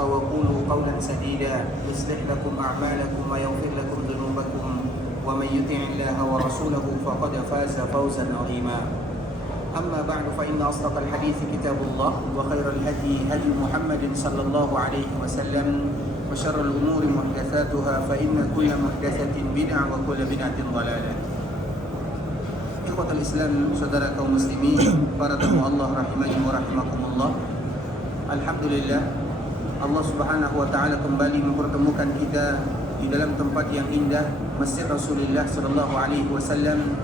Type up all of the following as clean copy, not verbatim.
وقولوا قولا سديدا يصلح لكم أعمالكم ويغفر لكم ذنوبكم ومن يطع الله ورسوله فقد فاز فوزا عظيما. أما بعد فإن أصدق الحديث كتاب الله وخير الهدي هدي محمد صلى الله عليه وسلم وشر الأمور محدثاتها فإن كل محدثة بدعة وكل بدعة ضلالة. Ikhwatul Islam, saudara kaum muslimin, para tamu Allah rahimani wa rahimakumullah. Alhamdulillah, Allah Subhanahu wa taala kembali mempertemukan kita di dalam tempat yang indah, Masjid Rasulullah sallallahu alaihi wasallam,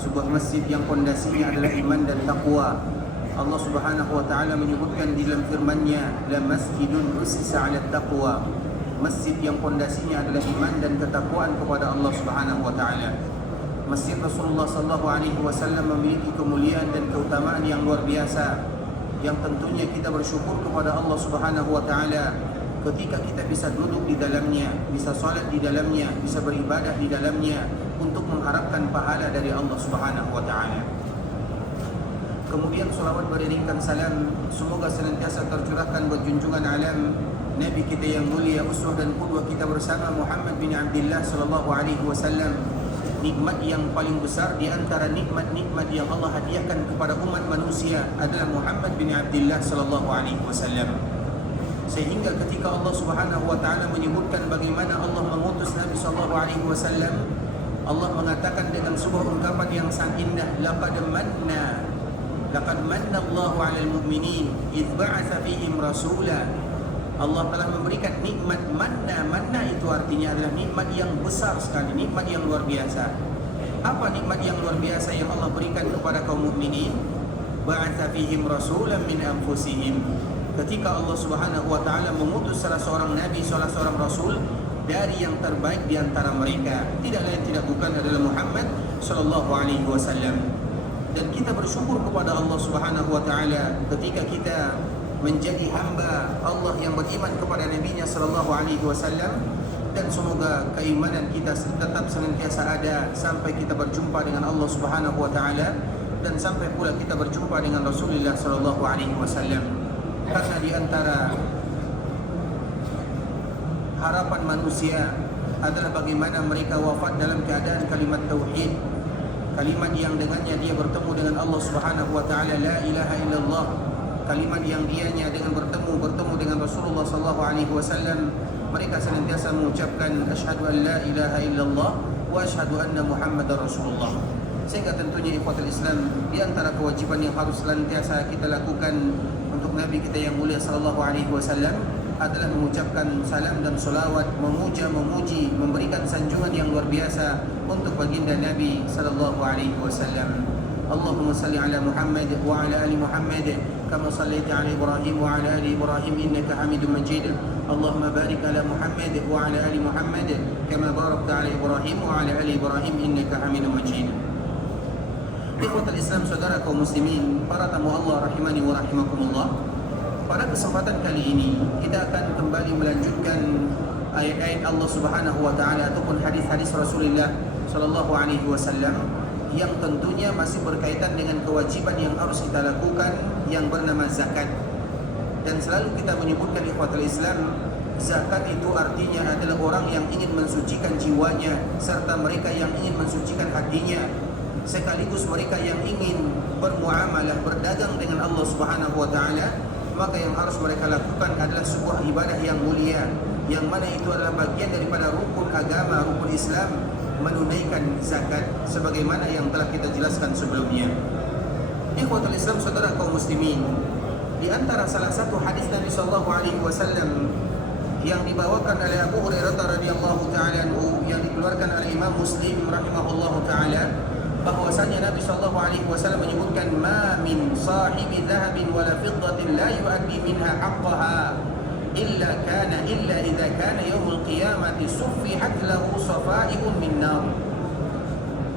sebuah masjid yang pondasinya adalah iman dan takwa. Allah Subhanahu wa taala menyebutkan di dalam firman-Nya, "La masjidun ussisa 'ala taqwa." Masjid yang pondasinya adalah iman dan ketakwaan kepada Allah Subhanahu wa taala. Masjid Rasulullah sallallahu alaihi wasallam memiliki kemuliaan dan keutamaan yang luar biasa, yang tentunya kita bersyukur kepada Allah Subhanahu wa taala ketika kita bisa duduk di dalamnya, bisa salat di dalamnya, bisa beribadah di dalamnya untuk mengharapkan pahala dari Allah Subhanahu wa taala. Kemudian salawat beriringkan salam semoga senantiasa tercurahkan buat junjungan alam Nabi kita yang mulia, uswah dan qudwah kita bersama, Muhammad bin Abdullah sallallahu alaihi wasallam. Nikmat yang paling besar di antara nikmat-nikmat yang Allah hadiahkan kepada umat manusia adalah Muhammad bin Abdullah sallallahu alaihi wasallam. Sehingga ketika Allah Subhanahu wa taala menyebutkan bagaimana Allah mengutus Nabi sallallahu alaihi wasallam, Allah mengatakan dengan sebuah ungkapan yang sangat indah, laqad manna Allahu 'alal mu'minin idz ba'atsa fihim rasula. Allah telah memberikan nikmat manna itu artinya adalah nikmat yang besar sekali, nikmat yang luar biasa. Apa nikmat yang luar biasa yang Allah berikan kepada kaum mukminin? Ba'atsa fihim rasulan min anfusihim. Ketika Allah Subhanahu wa taala mengutus salah seorang nabi, salah seorang rasul dari yang terbaik di antara mereka, tidak lain tidak bukan adalah Muhammad sallallahu alaihi wasallam. Dan kita bersyukur kepada Allah Subhanahu wa taala ketika kita menjadi hamba Allah yang beriman kepada Nabi-Nya sallallahu alaihi wasallam, dan semoga keimanan kita tetap senantiasa ada sampai kita berjumpa dengan Allah Subhanahu wa taala, dan sampai pula kita berjumpa dengan Rasulullah sallallahu alaihi wasallam. Karena di antara harapan manusia adalah bagaimana mereka wafat dalam keadaan kalimat tauhid, kalimat yang dengannya dia bertemu dengan Allah Subhanahu wa taala, la ilaha illallah. Kalimat yang dianya dengan bertemu dengan Rasulullah sallallahu alaihi wasallam, mereka senantiasa mengucapkan asyhadu an la ilaha illallah wa asyhadu anna Muhammadar Rasulullah. Sehingga tentunya ikhwatul Islam, di antara kewajiban yang harus senantiasa kita lakukan untuk Nabi kita yang mulia sallallahu alaihi wasallam adalah mengucapkan salam dan selawat, memuji, memberikan sanjungan yang luar biasa untuk baginda Nabi sallallahu alaihi wasallam. Allahumma salli ala Muhammad wa ala ali Muhammad kama sallaita ala Ibrahim wa ala ali Ibrahim innaka Hamidum Majid. Allahumma barik ala Muhammad wa ala ali Muhammad kama barakta ala Ibrahim wa ala ali Ibrahim innaka Hamidum Majid. Ikhwatul Islam, saudara kaum muslimin, para tamu Allah rahimani wa rahimakumullah. Pada kesempatan kali ini kita akan kembali melanjutkan ayat-ayat Allah Subhanahu wa taala ataupun hadis-hadis Rasulullah sallallahu alaihi wasallam yang tentunya masih berkaitan dengan kewajiban yang harus kita lakukan yang bernama zakat. Dan selalu kita menyebutkan ikhwatul Islam, zakat itu artinya adalah orang yang ingin mensucikan jiwanya serta mereka yang ingin mensucikan hatinya, sekaligus mereka yang ingin bermuamalah, berdagang dengan Allah Subhanahu wa taala. Maka yang harus mereka lakukan adalah sebuah ibadah yang mulia, yang mana itu adalah bagian daripada rukun agama, rukun Islam, menunaikan zakat sebagaimana yang telah kita jelaskan sebelumnya. Ikhwatul Islam, saudara kaum muslimin, di antara salah satu hadis Nabi sallallahu alaihi wasallam yang dibawakan oleh Abu Hurairah radhiyallahu taala anhu, yang dikeluarkan oleh Imam Muslim rahimahullahu taala, bahwasanya Nabi sallallahu alaihi wasallam menyebutkan, ma min sahibi dhahabin wala fiddatin la yu'addi minha haqqaha illa idza kana yaumul qiyamati suffihat lahu safa'ibun min nar.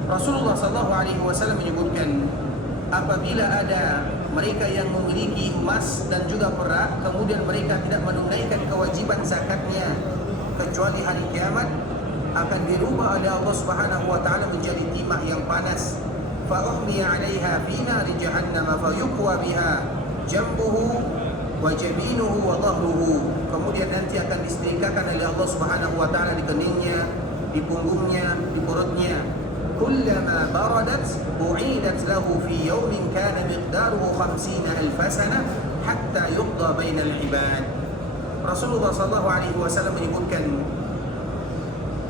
Rasulullah sallallahu alaihi wasallam menyebutkan, apabila ada mereka yang memiliki emas dan juga perak, kemudian mereka tidak menunaikan kewajiban zakatnya, kecuali hari kiamat akan dirubah oleh Allah Subhanahu wa taala menjadi timah yang panas. Fa uhmiya 'alaiha fi nari jahannam fa yuqwa biha jambuhu wa jabinuhu wa dhahruhu. Kemudian disetrikakan oleh Allah Subhanahu wa taala di keningnya, di punggungnya, di perutnya. Kullama baradat u'idat lahu fi yawmin kana miqdaruhu 50,000 sanah hatta yuqda bainal ibad. Rasulullah sallallahu alaihi wasallam menyebutkan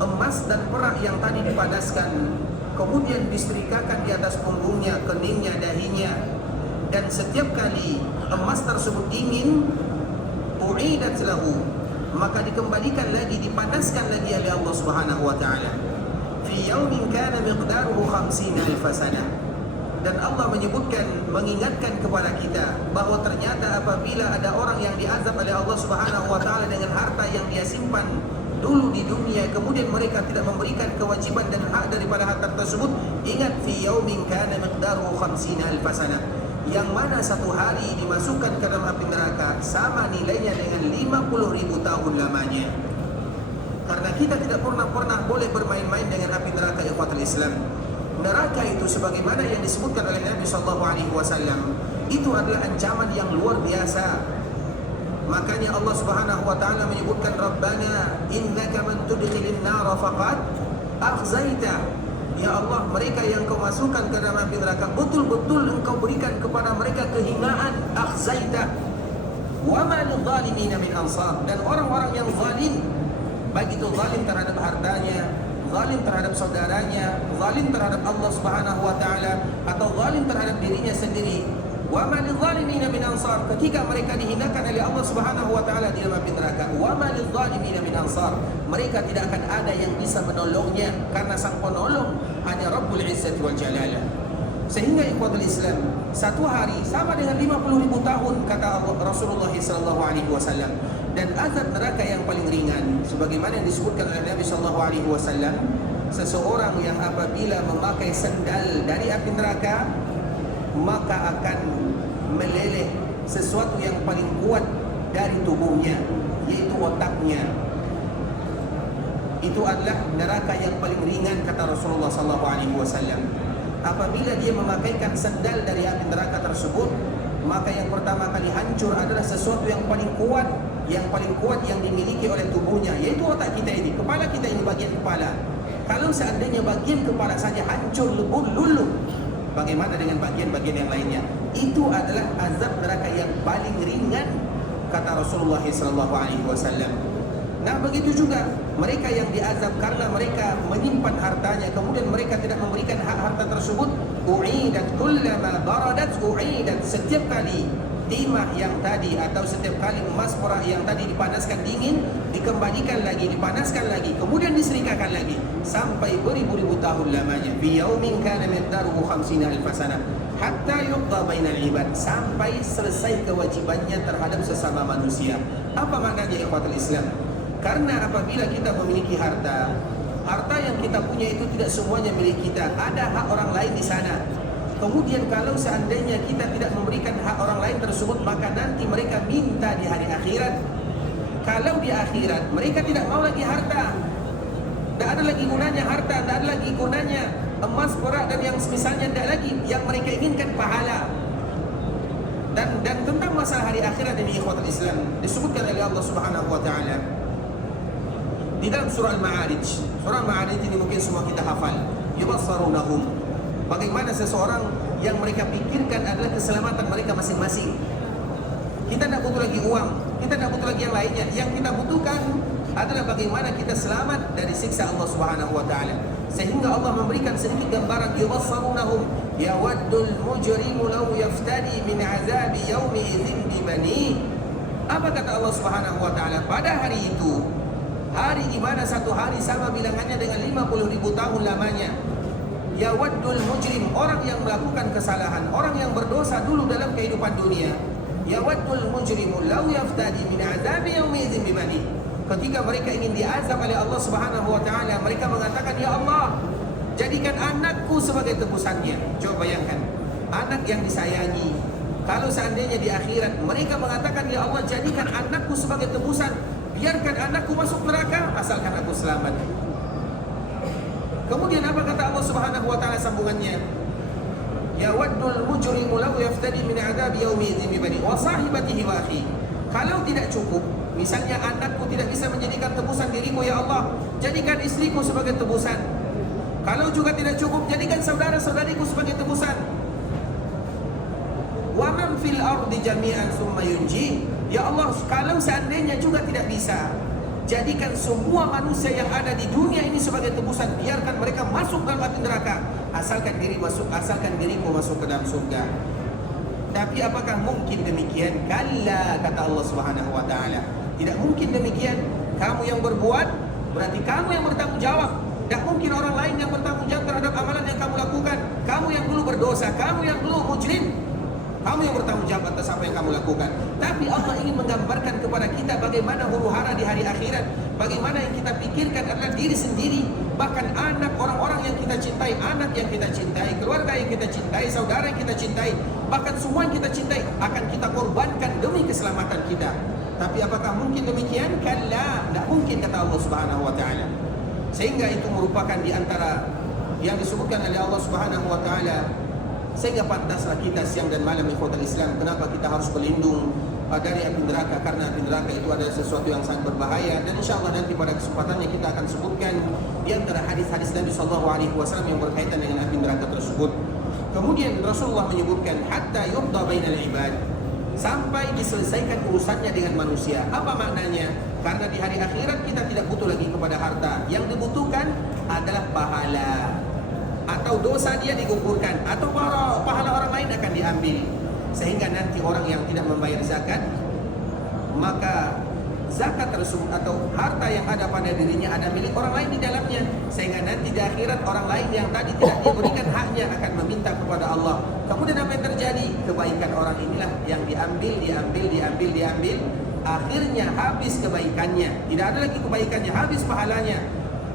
emas dan perak yang tadi dipanaskan kemudian disetrikakan di atas punggungnya, keningnya, dahinya, dan setiap kali emas tersebut dingin, u'idat lahu, maka dikembalikan lagi, dipanaskan lagi oleh Allah Subhanahu wa taala. Fi yaumin kana miqdaruhu 50,000 sanah. Dan Allah menyebutkan, mengingatkan kepada kita bahawa ternyata apabila ada orang yang diazab oleh Allah Subhanahu wa taala dengan harta yang dia simpan dulu di dunia, kemudian mereka tidak memberikan kewajiban dan hak daripada harta tersebut, ingat, fi yaumin kana miqdaruhu 50,000 sanah, yang mana satu hari dimasukkan ke dalam api neraka sama nilainya dengan 50,000 tahun lamanya. Karena kita tidak pernah boleh bermain-main dengan api neraka, ikhwatul Islam. Neraka itu sebagaimana yang disebutkan oleh Nabi SAW, itu adalah ancaman yang luar biasa. Makanya Allah Subhanahu wa taala menyebutkan, Rabbana innaka man tudkhilin nar faqad akhzaita. Ya Allah, mereka yang kau masukkan ke dalam api neraka, betul-betul engkau berikan kepada mereka kehinaan, akhzaita. Wa ma lidh-dhalimin min ansar. Dan orang-orang yang zalim, baik itu zalim terhadap hartanya, zalim terhadap saudaranya, zalim terhadap Allah Subhanahu wa taala, atau zalim terhadap dirinya sendiri. Wa ma lidh-dhalimin min ansar. Ketika mereka dihinakan oleh Allah Subhanahu wa taala di dalam api neraka, wa ma lidh-dhalimin min ansar, mereka tidak akan ada yang bisa menolongnya, karena sang penolong hanya Rabbul Izzati wal Jalalah. Sehingga ikhwatul Islam, satu hari sama dengan 50,000 tahun, kata Rasulullah sallallahu alaihi wasallam. Dan azab neraka yang paling ringan, sebagaimana yang disebutkan oleh Nabi sallallahu alaihi wasallam, seseorang yang apabila memakai sendal dari api neraka, maka akan meleleh sesuatu yang paling kuat dari tubuhnya, yaitu otaknya. Itu adalah neraka yang paling ringan, kata Rasulullah SAW. Apabila dia memakaikan sendal dari api neraka tersebut, maka yang pertama kali hancur adalah sesuatu yang paling kuat yang dimiliki oleh tubuhnya, yaitu otak kita ini, kepala kita ini, bagian kepala. Kalau seandainya bagian kepala saja hancur lebur luluh, bagaimana dengan bagian-bagian yang lainnya? Itu adalah azab neraka yang paling ringan, kata Rasulullah SAW. Nah, begitu juga mereka yang diazab karena mereka menyimpan hartanya, kemudian mereka tidak memberikan hak harta tersebut. U'idat kullama baradat u'idat. Setiap kali timah yang tadi atau setiap kali emas perak yang tadi dipanaskan dingin, dikembalikan lagi, dipanaskan lagi, kemudian diserikakan lagi sampai beribu-ribu tahun lamanya. Bi yaumin kana miqdaruhu 50,000 sanah hatta yuqda bainal ibad, sampai selesai kewajibannya terhadap sesama manusia. Apa maknanya ikhwatul Islam? Karena apabila kita memiliki harta yang kita punya itu tidak semuanya milik kita, ada hak orang lain di sana. Kemudian kalau seandainya kita tidak memberikan hak orang lain tersebut, maka nanti mereka minta di hari akhirat. Kalau di akhirat mereka tidak mau lagi harta, tidak ada lagi gunanya harta, tidak ada lagi gunanya emas, perak dan yang semisalnya, tidak lagi. Yang mereka inginkan pahala. Dan tentang masalah hari akhirat ini, ikhwatul Islam, disebutkan oleh Allah Subhanahu wa taala di dalam surah Al-Ma'arij. Surah Al-Ma'arij ini mungkin semua kita hafal. Yubassarunahum, bagaimana seseorang yang mereka pikirkan adalah keselamatan mereka masing-masing. Kita tidak butuh lagi uang, kita tidak butuh lagi yang lainnya. Yang kita butuhkan adalah bagaimana kita selamat dari siksa Allah Subhanahu wa taala. Sehingga Allah memberikan sedikit gambaran, yubassarunahum yawaddul mujrimu law yaftadi min azabi yaumi idzin bibani. Apa kata Allah Subhanahu wa taala? Pada hari itu, hari di mana satu hari sama bilangannya dengan 50,000 tahun lamanya. Yawaddul mujrim, orang yang melakukan kesalahan, orang yang berdosa dulu dalam kehidupan dunia. Yawaddul mujrimu law yaftadi min azabi yaumi idzin bibani. Ketika mereka ingin diazab oleh Allah Subhanahu wa taala, mereka mengatakan, ya Allah, jadikan anakku sebagai tebusannya. Coba bayangkan, anak yang disayangi. Kalau seandainya di akhirat mereka mengatakan, ya Allah, jadikan anakku sebagai tebusan, biarkan anakku masuk neraka asalkan aku selamat. Kemudian apa kata Allah Subhanahu wa taala sambungannya? Yawaddul mujrimu law yaftadi min adabi yaumi idzin bibani wa sahibatihi wa akhi. Kalau tidak cukup, Misalnya, anakku tidak bisa menjadikan tebusan diriku ya Allah, jadikan istriku sebagai tebusan. Kalau juga tidak cukup, jadikan saudara-saudariku sebagai tebusan. Wa man fil ardi jami'an tsumma yunji. Ya Allah, kalau seandainya juga tidak bisa, jadikan semua manusia yang ada di dunia ini sebagai tebusan. Biarkan mereka masuk dalam api neraka, asalkan diriku masuk ke dalam surga. Tapi apakah mungkin demikian? Kalla, kata Allah Subhanahu wa taala. Tidak mungkin demikian. Kamu yang berbuat, berarti kamu yang bertanggung jawab. Tidak mungkin orang lain yang bertanggung jawab terhadap amalan yang kamu lakukan. Kamu yang dulu berdosa, kamu yang dulu mujrim, kamu yang bertanggung jawab atas apa yang kamu lakukan. Tapi Allah ingin menggambarkan kepada kita bagaimana huru-hara di hari akhirat. Bagaimana yang kita pikirkan adalah diri sendiri. Bahkan anak, orang-orang yang kita cintai, anak yang kita cintai, keluarga yang kita cintai, saudara yang kita cintai, bahkan semua yang kita cintai akan kita korbankan demi keselamatan kita. Tapi apakah mungkin demikian? Kalla, tidak mungkin, kata Allah Subhanahu wa taala. Sehingga itu merupakan di antara yang disebutkan oleh Allah Subhanahu wa taala. Sehingga pantaslah kita siang dan malam ikhwatul Islam, kenapa kita harus berlindung dari api neraka, karena api neraka itu adalah sesuatu yang sangat berbahaya. Dan insyaallah nanti pada kesempatannya kita akan sebutkan di antara hadis-hadis Nabi sallallahu alaihi wasallam yang berkaitan dengan api neraka tersebut. Kemudian Rasulullah menyebutkan hatta yuqda bainal ibad, sampai diselesaikan urusannya dengan manusia. Apa maknanya? Karena di hari akhirat kita tidak butuh lagi kepada harta. Yang dibutuhkan adalah pahala, atau dosa dia digugurkan, atau pahala orang lain akan diambil. Sehingga nanti orang yang tidak membayar zakat, maka zakat tersebut atau harta yang ada pada dirinya ada milik orang lain di dalamnya. Sehingga nanti di akhirat orang lain yang tadi tidak dia berikan haknya akan meminta kepada Allah. Kemudian apa yang terjadi? Kebaikan orang inilah yang diambil. Akhirnya habis kebaikannya, tidak ada lagi kebaikannya, habis pahalanya.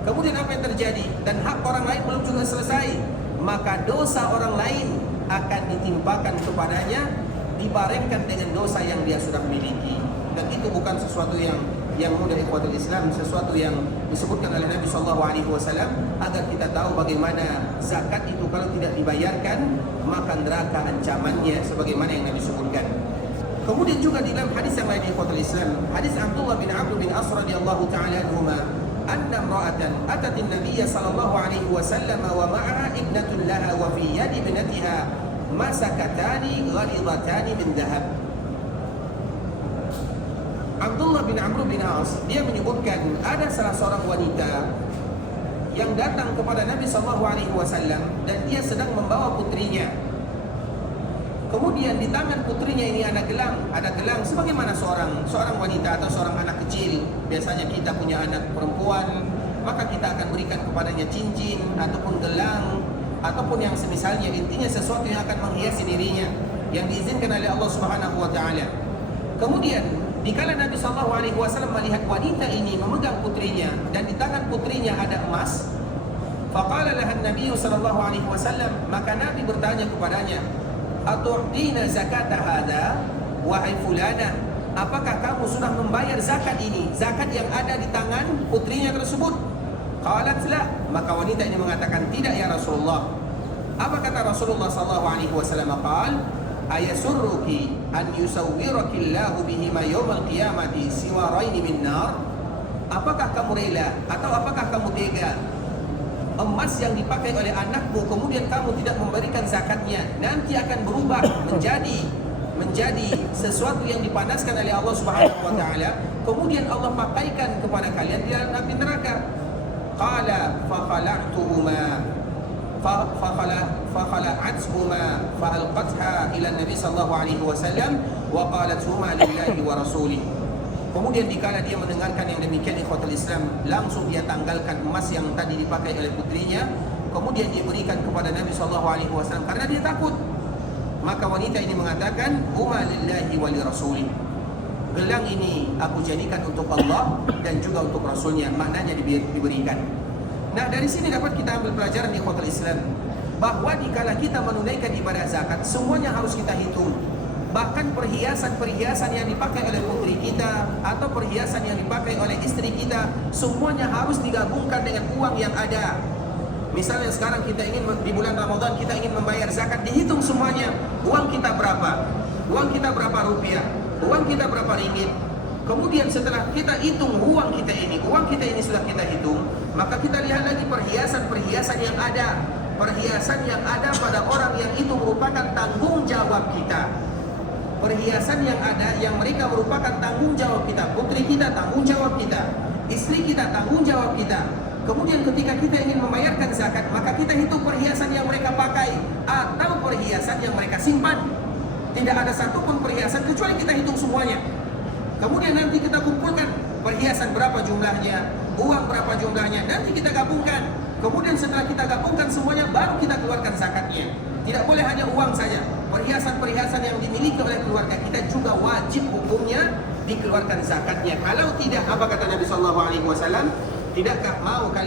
Kemudian apa yang terjadi? Dan hak orang lain belum juga selesai, maka dosa orang lain akan ditimpakan kepadanya, dibarengkan dengan dosa yang dia sudah miliki. Dan itu bukan sesuatu yang mudah ikhwatul Islam, sesuatu yang disebutkan oleh Nabi SAW agar kita tahu bagaimana zakat itu kalau tidak dibayarkan maka neraka ancamannya, sebagaimana yang Nabi sebutkan. Kemudian juga di dalam hadis yang lain ikhwatul Islam, hadis Abdullah bin Amr bin As radhiyallahu taala anhuma, anna imra'atan atat an-nabiy sallallahu alaihi wasallam wa ma'aha ibnatun laha wa fi yadi ibnatiha masakatani ghalidhatani min dhahab. Abdullah bin Amr bin As dia menyebutkan ada salah seorang wanita yang datang kepada Nabi sallallahu alaihi wasallam dan dia sedang membawa putrinya. Kemudian di tangan putrinya ini ada gelang sebagaimana seorang wanita atau seorang anak kecil. Biasanya kita punya anak perempuan, maka kita akan berikan kepadanya cincin ataupun gelang ataupun yang semisalnya, intinya sesuatu yang akan menghiasi dirinya yang diizinkan oleh Allah Subhanahu wa taala. Kemudian dikala Nabi sallallahu alaihi wasallam melihat wanita ini memegang putrinya dan di tangan putrinya ada emas, faqala laha an-nabiy sallallahu alaihi wasallam, maka Nabi bertanya kepadanya, atu'dina zakata hada wahai fulana, apakah kamu sudah membayar zakat ini, zakat yang ada di tangan putrinya tersebut? Qalat la, maka wanita ini mengatakan tidak ya Rasulullah. Apa kata Rasulullah sallallahu alaihi wasallam? Qal ayasurruki an yusawwiraki Allahu bihima yawmal qiyamati siwaraini min nar. Apakah kamu rela atau apakah kamu tega emas yang dipakai oleh anakmu kemudian kamu tidak memberikan zakatnya nanti akan berubah menjadi sesuatu yang dipanaskan oleh Allah Subhanahu wa taala, kemudian Allah pakaikan kepada kalian di dalam api neraka. Qala fa khala'tuhuma fa alqatha ila Nabi sallallahu alaihi wasallam wa qalat huma lillahi wa rasulih. Kemudian dikala dia mendengarkan yang demikian ikhwatul Islam, langsung dia tanggalkan emas yang tadi dipakai oleh putrinya, kemudian dia berikan kepada Nabi SAW karena dia takut. Maka wanita ini mengatakan, huma lillahi wa li rasulih. Gelang ini aku jadikan untuk Allah dan juga untuk Rasulnya, maknanya diberikan. Nah dari sini dapat kita ambil pelajaran ikhwatul Islam, bahwa dikala kita menunaikan ibadah zakat, semuanya harus kita hitung. Bahkan perhiasan-perhiasan yang dipakai oleh putri kita atau perhiasan yang dipakai oleh istri kita, semuanya harus digabungkan dengan uang yang ada. Misalnya sekarang kita ingin di bulan Ramadan kita ingin membayar zakat, dihitung semuanya. Uang kita berapa? Uang kita berapa rupiah? Uang kita berapa ringgit? Kemudian setelah kita hitung uang kita ini sudah kita hitung, maka kita lihat lagi perhiasan-perhiasan yang ada. Perhiasan yang ada pada orang yang itu merupakan tanggung jawab kita. Perhiasan yang ada yang mereka merupakan tanggung jawab kita. Putri kita tanggung jawab kita, istri kita tanggung jawab kita. Kemudian ketika kita ingin membayarkan zakat, maka kita hitung perhiasan yang mereka pakai atau perhiasan yang mereka simpan. Tidak ada satupun perhiasan kecuali kita hitung semuanya. Kemudian nanti kita kumpulkan perhiasan berapa jumlahnya, uang berapa jumlahnya, nanti kita gabungkan. Kemudian setelah kita gabungkan semuanya, baru kita keluarkan zakatnya. Tidak boleh hanya uang saja. Perhiasan-perhiasan yang dimiliki oleh keluarga kita juga wajib hukumnya dikeluarkan zakatnya. Kalau tidak, apa kata Nabi SAW? Tidakkah maukah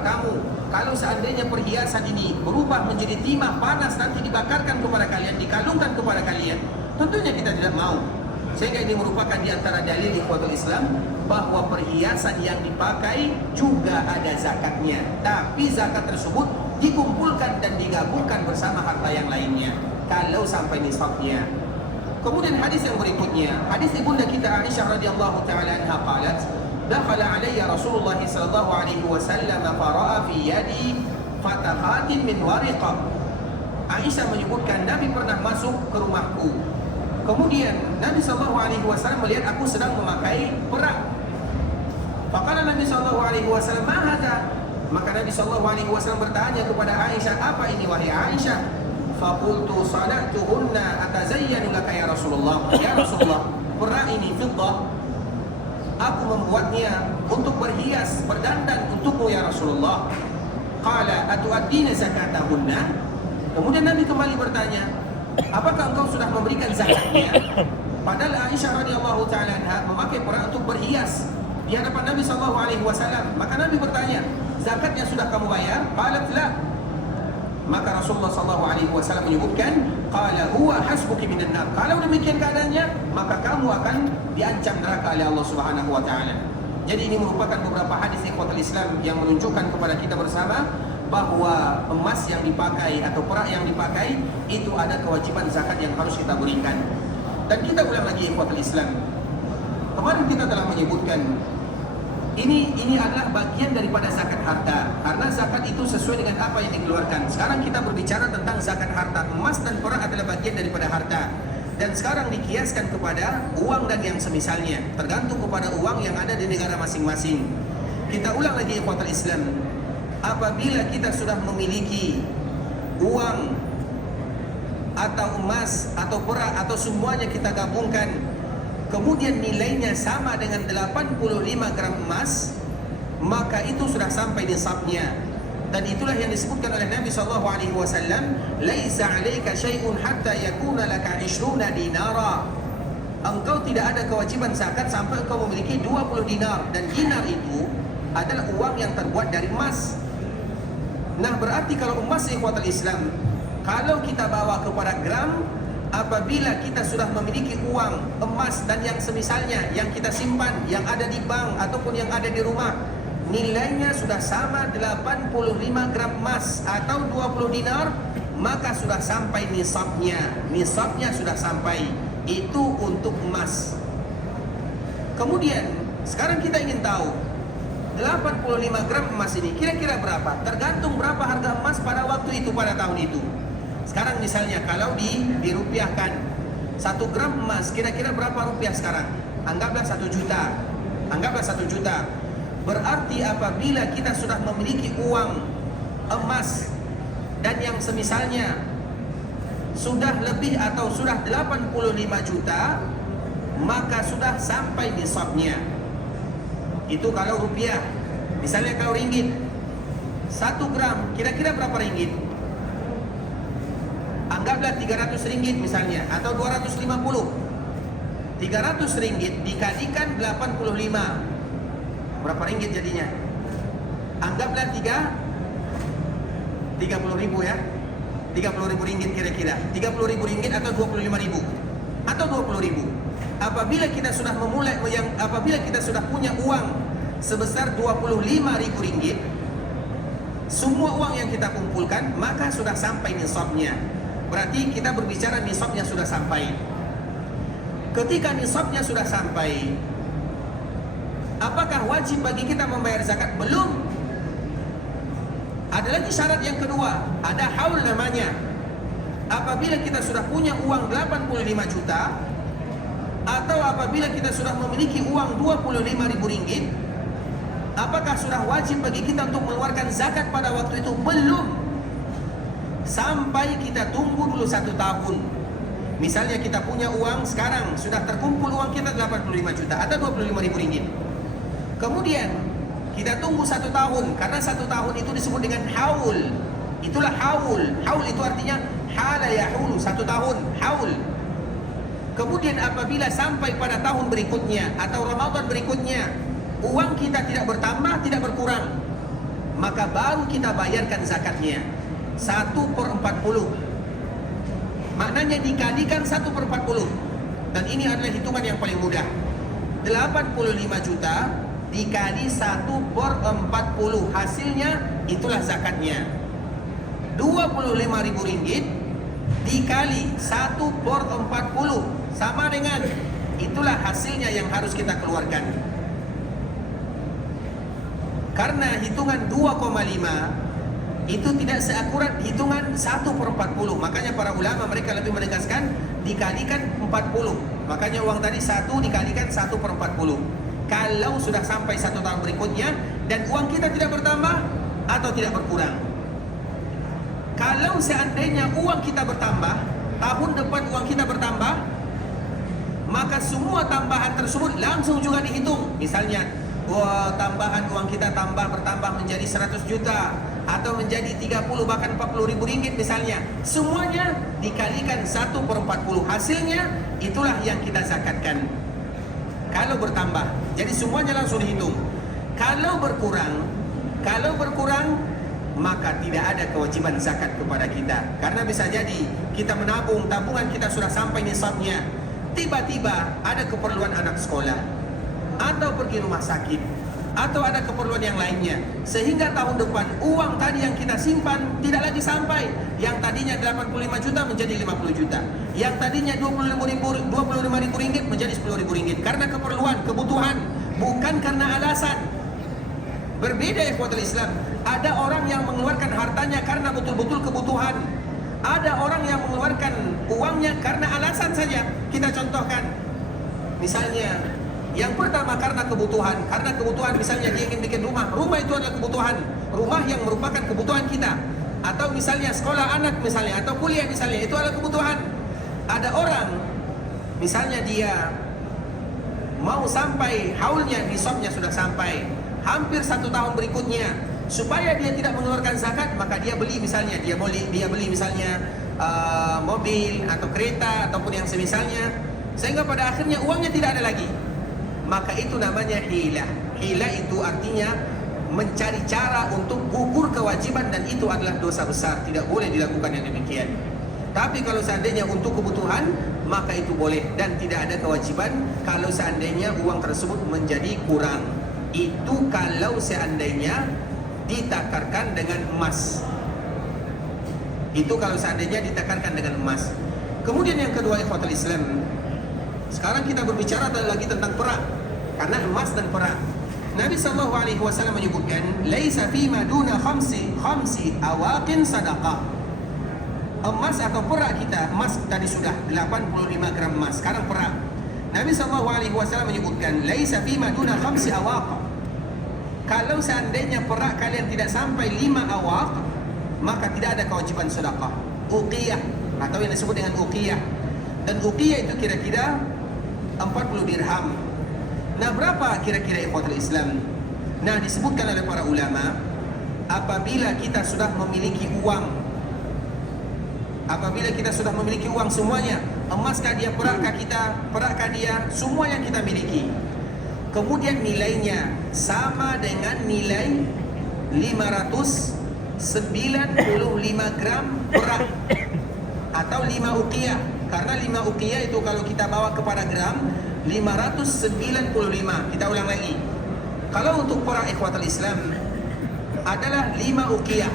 kamu kalau seandainya perhiasan ini berubah menjadi timah panas nanti dibakarkan kepada kalian, dikalungkan kepada kalian? Tentunya kita tidak mau. Sehingga ini merupakan di antara dalil ikhwatul Islam bahwa perhiasan yang dipakai juga ada zakatnya. Tapi zakat tersebut dikumpulkan dan digabungkan bersama harta yang lainnya kalau sampai nisabnya. Kemudian hadis yang berikutnya, hadis ibunda kita Aisyah radhiyallahu taala anha qalat, dakhala alayya Rasulullah sallallahu alaihi wasallam fara'a fi yadi fatahatin min wariqah. Aisyah menyebutkan Nabi pernah masuk ke rumahku. Kemudian Nabi SAW melihat aku sedang memakai perak. Faqala Nabi SAW, "Ma hadha?" Maka Nabi SAW bertanya kepada Aisyah, "Apa ini wahai Aisyah?" Faqultu sana'tuhunna atazayyanu laka ya Rasulullah. Ya Rasulullah, perak ini fiddah, aku membuatnya untuk berhias, berdandan untukmu ya Rasulullah. Qala atu'addina zakatahunna? Kemudian Nabi kembali bertanya, apakah engkau sudah memberikan zakatnya? Padahal Aisyah radhiyallahu taala anha memakai perak untuk berhias di hadapan Nabi SAW. Maka Nabi bertanya, zakatnya sudah kamu bayar? Qalat la. Maka Rasulullah SAW menyebutkan, qala huwa hasbuki minan nar. Kalau demikian keadaannya, maka kamu akan diancam neraka oleh Allah Subhanahu wa taala. Jadi ini merupakan beberapa hadis ikhwatul Islam yang menunjukkan kepada kita bersama bahwa emas yang dipakai atau perak yang dipakai itu ada kewajiban zakat yang harus kita berikan. Dan kita ulang lagi ikhwatul Islam. Kemarin kita telah menyebutkan ini adalah bagian daripada zakat harta. Karena zakat itu sesuai dengan apa yang dikeluarkan. Sekarang kita berbicara tentang zakat harta. Emas dan perak adalah bagian daripada harta. Dan sekarang dikiaskan kepada uang dan yang semisalnya, tergantung kepada uang yang ada di negara masing-masing. Kita ulang lagi ikhwatul Islam. Apabila kita sudah memiliki uang atau emas atau perak atau semuanya kita gabungkan, kemudian nilainya sama dengan 85 gram emas, maka itu sudah sampai nisabnya. Dan itulah yang disebutkan oleh Nabi SAW, laisa 'alaika syai'un hatta yakuna laka 20 dinara. Engkau tidak ada kewajiban zakat sampai engkau memiliki 20 dinar. Dan dinar itu adalah uang yang terbuat dari emas. Nah, berarti kalau emas ikhwatul Islam, kalau kita bawa kepada gram, apabila kita sudah memiliki uang, emas dan yang semisalnya yang kita simpan, yang ada di bank ataupun yang ada di rumah, nilainya sudah sama 85 gram emas atau 20 dinar, maka sudah sampai nisabnya. Nisabnya sudah sampai. Itu untuk emas. Kemudian sekarang kita ingin tahu 85 gram emas ini kira-kira berapa? Tergantung berapa harga emas pada waktu itu, pada tahun itu. Sekarang misalnya kalau dirupiahkan 1 gram emas kira-kira berapa rupiah sekarang? Anggaplah 1 juta. Anggaplah 1 juta. Berarti apabila kita sudah memiliki uang emas dan yang semisalnya sudah lebih atau sudah 85 juta, maka sudah sampai nisabnya. Itu kalau rupiah. Misalnya kalau ringgit, 1 gram kira-kira berapa ringgit? Anggaplah 300 ringgit misalnya, atau 250. 300 ringgit dikalikan 85, berapa ringgit jadinya? Anggaplah 30 ribu ya, 30 ribu ringgit kira-kira, 30 ribu ringgit atau 25 ribu atau 20 ribu. Apabila kita sudah apabila kita sudah punya uang sebesar 25 ribu ringgit, semua uang yang kita kumpulkan, maka sudah sampai nisabnya. Berarti kita berbicara nisabnya sudah sampai. Ketika nisabnya sudah sampai, apakah wajib bagi kita membayar zakat? Belum. Ada lagi syarat yang kedua, ada haul namanya. Apabila kita sudah punya uang 85 juta, atau apabila kita sudah memiliki uang 25.000 ringgit, apakah sudah wajib bagi kita untuk mengeluarkan zakat pada waktu itu? Belum. Sampai kita tunggu dulu 1 tahun. Misalnya kita punya uang sekarang, sudah terkumpul uang kita 85 juta atau 25.000 ringgit. Kemudian kita tunggu 1 tahun, karena 1 tahun itu disebut dengan haul. Itulah haul. Haul itu artinya hala yahulu, 1 tahun, haul. Kemudian apabila sampai pada tahun berikutnya atau Ramadan berikutnya, uang kita tidak bertambah, tidak berkurang, maka baru kita bayarkan zakatnya 1/40. Maknanya dikalikan 1/40. Dan ini adalah hitungan yang paling mudah. 85 juta dikali 1/40, hasilnya itulah zakatnya. 25.000 ringgit dikali 1/40 sama dengan itulah hasilnya yang harus kita keluarkan. Karena hitungan 2,5 itu tidak seakurat hitungan 1/40. Makanya para ulama mereka lebih menegaskan dikalikan 40. Makanya uang tadi 1 dikalikan 1/40. Kalau sudah sampai 1 tahun berikutnya dan uang kita tidak bertambah atau tidak berkurang. Kalau seandainya uang kita bertambah, tahun depan uang kita bertambah, maka semua tambahan tersebut langsung juga dihitung. Misalnya, tambahan uang kita bertambah menjadi 100 juta atau menjadi 30 bahkan 40.000 ringgit misalnya. Semuanya dikalikan 1/40. Hasilnya itulah yang kita zakatkan. Kalau bertambah, jadi semuanya langsung dihitung. Kalau berkurang, maka tidak ada kewajiban zakat kepada kita. Karena bisa jadi kita menabung, tabungan kita sudah sampai nisabnya, tiba-tiba ada keperluan anak sekolah atau pergi rumah sakit atau ada keperluan yang lainnya, sehingga tahun depan uang tadi yang kita simpan tidak lagi sampai. Yang tadinya 85 juta menjadi 50 juta, yang tadinya 25.000 ringgit menjadi 10.000 ringgit, karena keperluan, kebutuhan, bukan karena alasan. Berbeda ikhwatul Islam. Ada orang yang mengeluarkan hartanya karena betul-betul kebutuhan. Ada orang yang mengeluarkan uangnya karena alasan saja. Kita contohkan, misalnya yang pertama karena kebutuhan. Karena kebutuhan, misalnya dia ingin bikin rumah. Rumah itu adalah kebutuhan. Rumah yang merupakan kebutuhan kita. Atau misalnya sekolah anak misalnya, atau kuliah misalnya, itu adalah kebutuhan. Ada orang, misalnya dia mau sampai haulnya, nisabnya sudah sampai, hampir 1 tahun berikutnya, supaya dia tidak mengeluarkan zakat, maka dia beli misalnya, dia beli misalnya mobil atau kereta ataupun yang semisalnya, sehingga pada akhirnya uangnya tidak ada lagi. Maka itu namanya hilah. Hilah itu artinya mencari cara untuk gugur kewajiban, dan itu adalah dosa besar. Tidak boleh dilakukan yang demikian. Tapi kalau seandainya untuk kebutuhan, maka itu boleh, dan tidak ada kewajiban kalau seandainya uang tersebut menjadi kurang. Itu kalau seandainya ditakarkan dengan emas. Itu kalau seandainya ditakarkan dengan emas. Kemudian yang kedua ikhwatul Islam, sekarang kita berbicara lagi tentang perak, karena emas dan perak. Nabi SAW menyebutkan, laisa fima duna khamsi awaqin sadaqah. Emas atau perak kita, emas tadi sudah 85 gram emas, sekarang perak. Nabi SAW menyebutkan, laisa fima duna khamsi awaq. Kalau seandainya perak kalian tidak sampai 5 awaq, maka tidak ada kewajiban sedekah. Uqiyah, atau yang disebut dengan uqiyah. Dan uqiyah itu kira-kira 40 dirham. Nah, berapa kira-kira ikhwatul Islam? Nah, disebutkan oleh para ulama, apabila kita sudah memiliki uang, semuanya, emaskah dia, perakkah kita, perakkah dia, semua yang kita miliki, kemudian nilainya sama dengan nilai 595 gram perak atau 5 uqiyah. Karena 5 uqiyah itu kalau kita bawa kepada gram 595. Kita ulang lagi. Kalau untuk perak ikhwatul Islam adalah 5 uqiyah.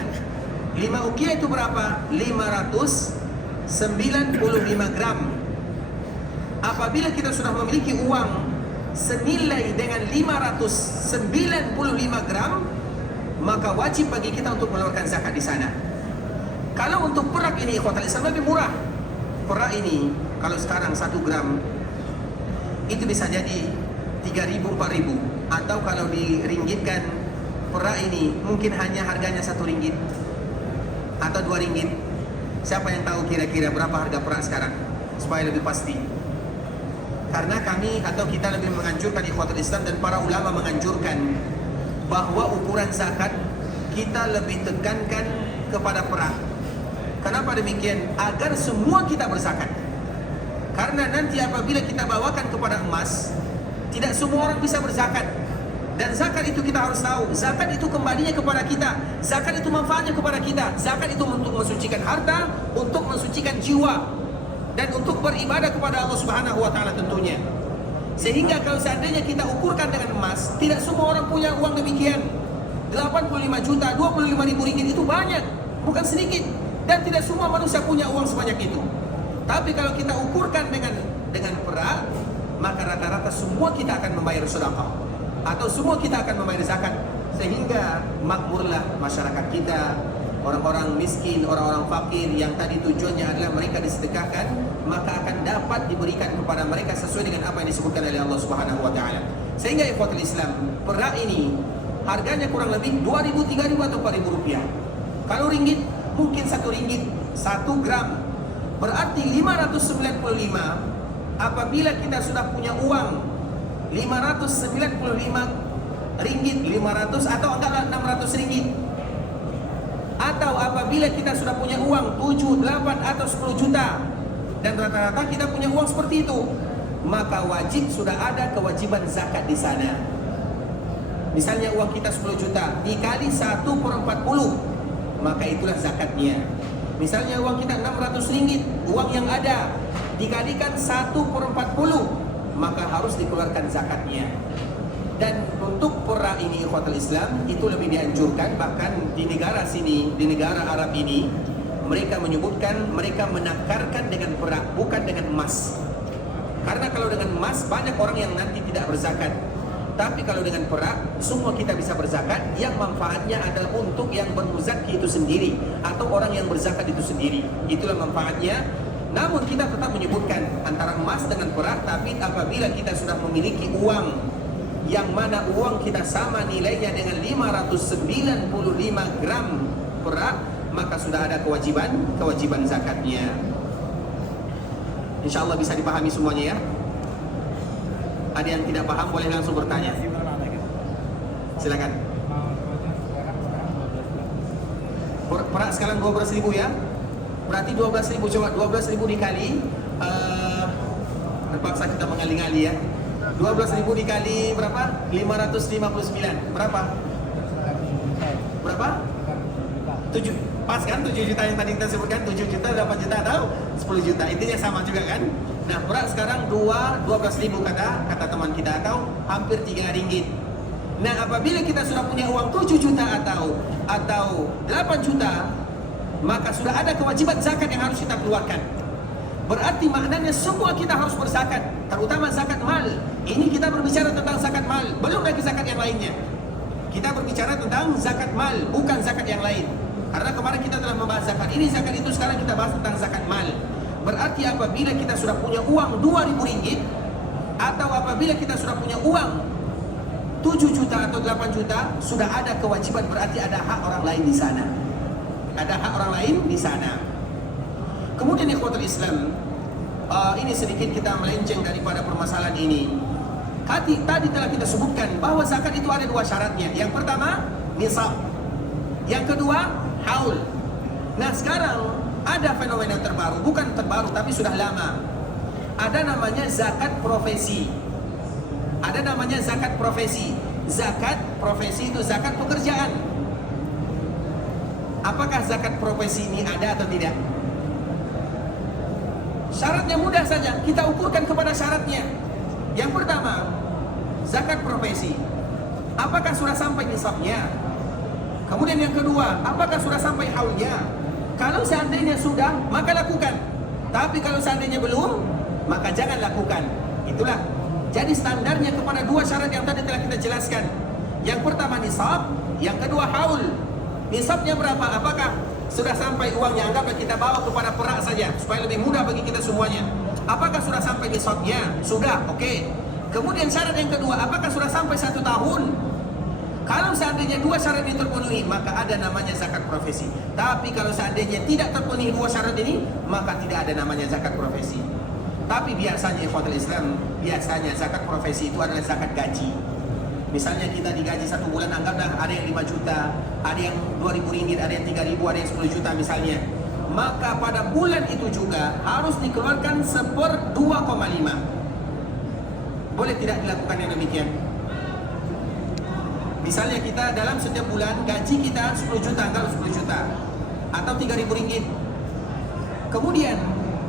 5 uqiyah itu berapa? 595 gram. apabila kita sudah memiliki uang senilai dengan 595 gram, maka wajib bagi kita untuk mengeluarkan zakat di sana. Kalau untuk perak ini ikhwatal Islam lebih murah. Perak ini kalau sekarang 1 gram itu bisa jadi 3.000 4.000, atau kalau diringgitkan perak ini mungkin hanya harganya 1 ringgit atau 2 ringgit. Siapa yang tahu kira-kira berapa harga perak sekarang supaya lebih pasti? Karena kami atau kita lebih menganjurkan ikhwatul Islam dan para ulama menganjurkan bahwa ukuran zakat kita lebih tekankan kepada perak. Kenapa demikian? Agar semua kita berzakat. Karena nanti apabila kita bawakan kepada emas, tidak semua orang bisa berzakat. Dan zakat itu kita harus tahu, zakat itu kembalinya kepada kita. Zakat itu manfaatnya kepada kita. Zakat itu untuk mensucikan harta, untuk mensucikan jiwa, dan untuk beribadah kepada Allah Subhanahu wa taala tentunya. Sehingga kalau seandainya kita ukurkan dengan emas, tidak semua orang punya uang demikian. 85 juta, 25 ribu ringgit itu banyak, bukan sedikit. Dan tidak semua manusia punya uang sebanyak itu. Tapi kalau kita ukurkan dengan perak, maka rata-rata semua kita akan membayar sedekah, atau semua kita akan membayar zakat. Sehingga makmurlah masyarakat kita, orang-orang miskin, orang-orang fakir yang tadi tujuannya adalah mereka disedekahkan, maka akan dapat diberikan kepada mereka sesuai dengan apa yang disebutkan oleh Allah Subhanahu wa taala. Sehingga ikhwatul Islam, perak ini harganya kurang lebih 2.000, 3.000 atau 4.000 rupiah. Kalau ringgit mungkin 1 ringgit 1 gram. Berarti 595 apabila kita sudah punya uang 595 ringgit, 500 atau anggaplah 600 ringgit. Atau apabila kita sudah punya uang 7, 8 atau 10 juta, dan rata-rata kita punya uang seperti itu, maka wajib sudah ada kewajiban zakat di sana. Misalnya uang kita 10 juta dikali 1/40, maka itulah zakatnya. Misalnya uang kita 600 ringgit, uang yang ada dikalikan 1/40, maka harus dikeluarkan zakatnya. Dan untuk perak ini ikhwatul Islam itu lebih dianjurkan, bahkan di negara sini, di negara Arab ini, mereka menyebutkan mereka menakarkan dengan perak, bukan dengan emas. Karena kalau dengan emas banyak orang yang nanti tidak berzakat. Tapi kalau dengan perak semua kita bisa berzakat, yang manfaatnya adalah untuk yang bermuzaki itu sendiri atau orang yang berzakat itu sendiri. Itulah manfaatnya. Namun kita tetap menyebutkan antara emas dengan perak, tapi apabila kita sudah memiliki uang yang mana uang kita sama nilainya dengan 595 gram perak, maka sudah ada kewajiban zakatnya. Insya Allah bisa dipahami semuanya ya. Ada yang tidak paham boleh langsung bertanya. Silakan. Perak sekarang 12.000 ya. Berarti 12.000, coba 12.000 dikali terpaksa kita mengali-ngali ya. 12.000 dikali berapa? 559. Berapa? Berapa? 7. Pas kan 7 juta yang tadi kita sebutkan, 7 juta, 8 juta atau 10 juta. Intinya sama juga kan? Nah, perak sekarang 12.000 kata teman kita, atau hampir 3 ringgit. Nah, apabila kita sudah punya uang 7 juta atau 8 juta, maka sudah ada kewajiban zakat yang harus kita keluarkan. Berarti maknanya semua kita harus berzakat, terutama zakat mal. Ini kita berbicara tentang zakat mal, belum lagi zakat yang lainnya. Kita berbicara tentang zakat mal, bukan zakat yang lain. Karena kemarin kita telah membahas zakat ini, zakat itu, sekarang kita bahas tentang zakat mal. Berarti apabila kita sudah punya uang 2.000 ringgit, atau apabila kita sudah punya uang 7 juta atau 8 juta, sudah ada kewajiban, berarti ada hak orang lain di sana. Ada hak orang lain di sana. Kemudian ikhwatul Islam, ini sedikit kita melenceng daripada permasalahan ini. Tadi telah kita sebutkan bahwa zakat itu ada 2 syaratnya. Yang pertama, nisab. Yang kedua, haul. Nah, sekarang ada fenomena terbaru, bukan terbaru tapi sudah lama. Ada namanya zakat profesi. Ada namanya zakat profesi. Zakat profesi itu zakat pekerjaan. Apakah zakat profesi ini ada atau tidak? Syaratnya mudah saja, kita ukurkan kepada syaratnya. Yang pertama, zakat profesi. Apakah sudah sampai nisabnya? Kemudian yang kedua, apakah sudah sampai haulnya? Kalau seandainya sudah, maka lakukan. Tapi kalau seandainya belum, maka jangan lakukan. Itulah. Jadi standarnya kepada dua syarat yang tadi telah kita jelaskan. Yang pertama nisab, yang kedua haul. Nisabnya berapa? Apakah sudah sampai uangnya? Anggaplah kita bawa kepada perak saja supaya lebih mudah bagi kita semuanya. Apakah sudah sampai nisabnya? Sudah, oke. Kemudian syarat yang kedua, apakah sudah sampai 1 tahun? Kalau seandainya dua syarat ini terpenuhi, maka ada namanya zakat profesi. Tapi kalau seandainya tidak terpenuhi dua syarat ini, maka tidak ada namanya zakat profesi. Tapi biasanya ikhwatul Islam, biasanya zakat profesi itu adalah zakat gaji. Misalnya kita digaji 1 bulan, anggaplah ada yang 5 juta, ada yang 2.000 ringgit, ada yang 3.000, ada yang 10 juta misalnya. Maka pada bulan itu juga harus dikeluarkan 1/2,5. Boleh tidak dilakukan yang demikian? Misalnya kita dalam setiap bulan gaji kita 10 juta, anggap 10 juta atau 3.000 ringgit. Kemudian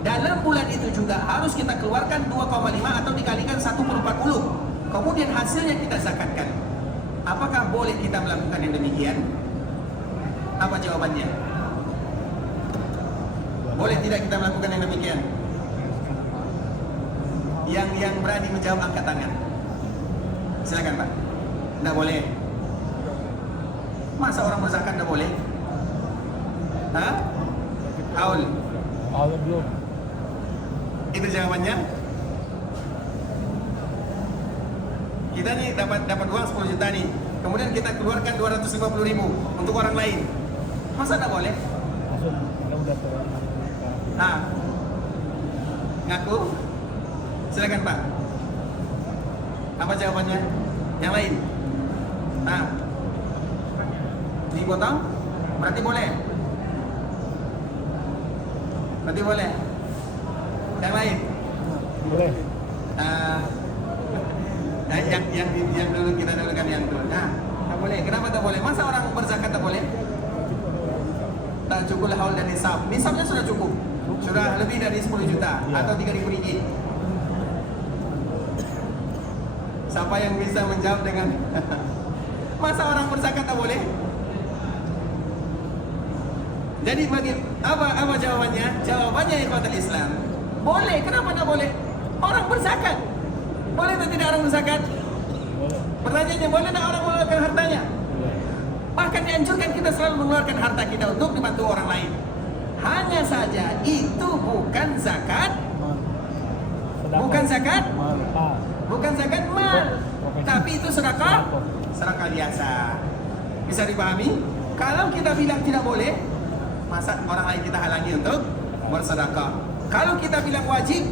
dalam bulan itu juga harus kita keluarkan 2,5 atau dikalikan 1/40. Kemudian hasilnya kita zakatkan. Apakah boleh kita melakukan yang demikian? Apa jawabannya? Boleh tidak kita melakukan yang demikian? Yang berani menjawab angkat tangan. Silakan Pak. Tidak boleh. Masa orang berzakat tidak boleh? Hah? Haul. Belum. Itu jawabannya. Kita nih dapat uang 10 juta nih, kemudian kita keluarkan 250.000 untuk orang lain. Masa tidak boleh? Masuk, ya udah tuh. Ngaku? Silakan Pak. Apa jawabannya? Yang lain? Dipotong? Berarti boleh? Berarti boleh? Yang lain? Boleh. Yang dulu kita dulukan yang dulu. Tak boleh. Kenapa tak boleh? Masa orang berzakat tak boleh? Tak cukup haul dan nisab. Nisabnya sudah cukup. Sudah lebih dari 10 juta atau 3.000 ringgit. Siapa yang bisa menjawab dengan masa orang berzakat tak boleh? Jadi bagi apa jawabannya? Jawabannya ikhwatul Islam, boleh. Kenapa tak boleh? Orang berzakat. Boleh atau tidak orang berzakat? Boleh. Pertanyaannya, boleh tak orang mengeluarkan hartanya? Bahkan dianjurkan kita selalu mengeluarkan harta kita untuk dibantu orang lain. Hanya saja itu bukan zakat. Bukan zakat. Bukan zakat mal. Tapi itu sedekah. Sedekah biasa. Bisa dipahami? Kalau kita bilang tidak boleh, masa orang lain kita halangi untuk bersedekah? Kalau kita bilang wajib,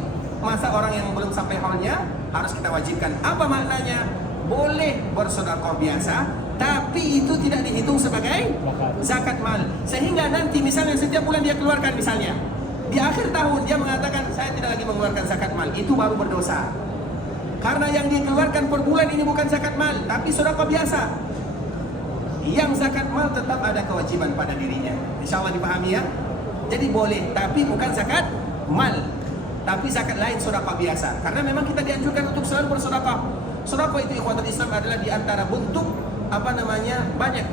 masa orang yang belum sampai haulnya harus kita wajibkan? Apa maknanya? Boleh bersedekah biasa, tapi itu tidak dihitung sebagai zakat mal. Sehingga nanti misalnya setiap bulan dia keluarkan, misalnya di akhir tahun dia mengatakan saya tidak lagi mengeluarkan zakat mal, itu baru berdosa. Karena yang dia keluarkan per bulan ini bukan zakat mal, tapi sedekah biasa. Yang zakat mal tetap ada kewajiban pada dirinya. Insya Allah dipahami ya. Jadi boleh, tapi bukan zakat mal, tapi zakat lain, sedekah biasa. Karena memang kita dianjurkan untuk selalu bersedekah. Sedekah itu ikhwatul Islam adalah di antara bentuk banyak.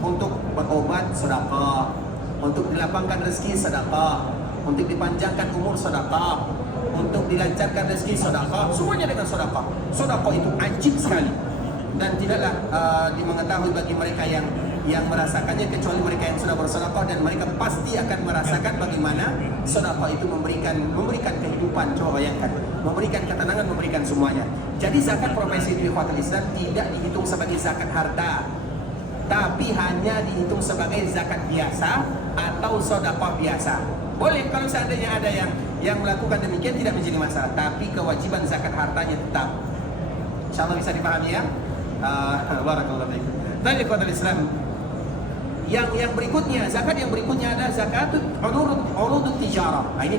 Untuk berobat sedekah, untuk dilapangkan rezeki sedekah, untuk dipanjangkan umur sedekah, untuk dilancarkan rezeki sedekah, semuanya dengan sedekah. Sedekah itu ajib sekali dan tidaklah dimengetahui bagi mereka yang merasakannya kecuali mereka yang sudah bersedekah, dan mereka pasti akan merasakan bagaimana sedekah itu memberikan kehidupan. Coba bayangkan, memberikan ketenangan, memberikan semuanya. Jadi zakat profesi di ikhwatul Islam tidak dihitung sebagai zakat harta, tapi hanya dihitung sebagai zakat biasa atau sedekah biasa. Boleh kalau seandainya ada yang melakukan demikian, tidak menjadi masalah, tapi kewajiban zakat hartanya tetap. Insyaallah bisa dipahami ya. Barakallahu fiikum. Tadi ikhwatul Islam, yang berikutnya, zakat yang berikutnya adalah zakat urudut tijarah. Ini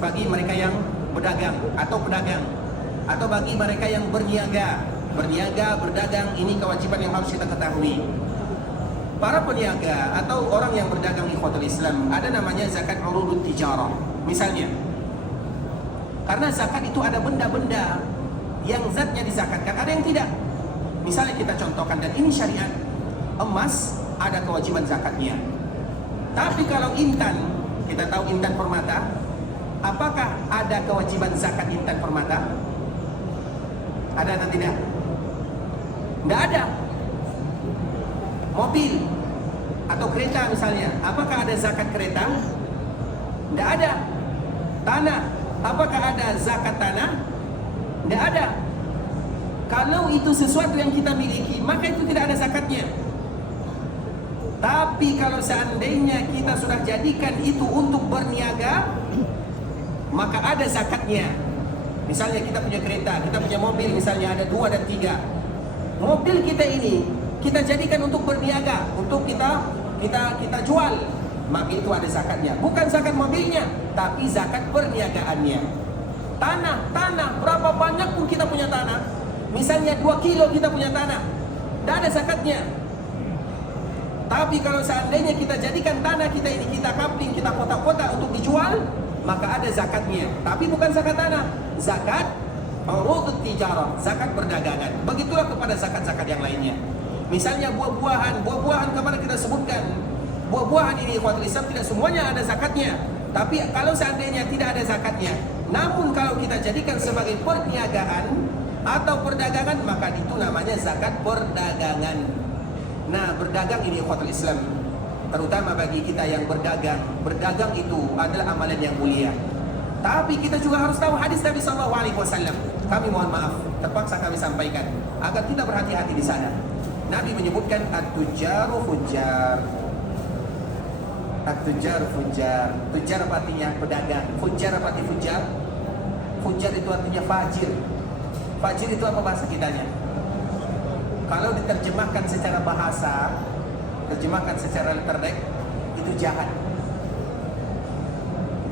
bagi mereka yang berdagang atau pedagang, atau bagi mereka yang berniaga, berdagang. Ini kewajiban yang harus kita ketahui. Para peniaga atau orang yang berdagang ikhwatul Islam, ada namanya zakat urudut tijarah. Misalnya, karena zakat itu ada benda-benda yang zatnya dizakatkan, ada yang tidak. Misalnya kita contohkan, dan ini syariat, emas ada kewajiban zakatnya. Tapi kalau intan, kita tahu intan permata, apakah ada kewajiban zakat intan permata? Ada atau tidak? Tidak ada. Mobil atau kereta misalnya, apakah ada zakat kereta? Tidak ada. Tanah, apakah ada zakat tanah? Tidak ada. Kalau itu sesuatu yang kita miliki, maka itu tidak ada zakatnya. Tapi kalau seandainya kita sudah jadikan itu untuk berniaga, maka ada zakatnya. Misalnya kita punya kereta, kita punya mobil, misalnya ada 2 dan 3. Mobil kita ini kita jadikan untuk berniaga, untuk kita jual, maka itu ada zakatnya. Bukan zakat mobilnya, tapi zakat perniagaannya. Tanah, berapa banyak pun kita punya tanah, misalnya 2 kilo kita punya tanah, tidak ada zakatnya. Tapi kalau seandainya kita jadikan tanah kita ini, kita kapling, kita kotak-kotak untuk dijual, maka ada zakatnya. Tapi bukan zakat tanah, zakat urudut tijarah, zakat perdagangan. Begitulah kepada zakat-zakat yang lainnya. Misalnya buah-buahan kemarin kita sebutkan, buah-buahan ini ikhwatul Islam tidak semuanya ada zakatnya. Tapi kalau seandainya tidak ada zakatnya, namun kalau kita jadikan sebagai perniagaan atau perdagangan, maka itu namanya zakat perdagangan. Nah, berdagang ini ikhwatul Islam, terutama bagi kita yang berdagang itu adalah amalan yang mulia. Tapi kita juga harus tahu hadis Nabi SAW. Kami mohon maaf, terpaksa kami sampaikan agar kita berhati-hati di sana. Nabi menyebutkan at-tujaru fujjar. At-tujar fujjar. Tujar apa artinya? Pedagang. Fujjar apa arti fujjar? Fujjar itu artinya fajir. Fajir itu apa bahasa kitanya? Kalau diterjemahkan secara bahasa, terjemahkan secara pendek, itu jahat.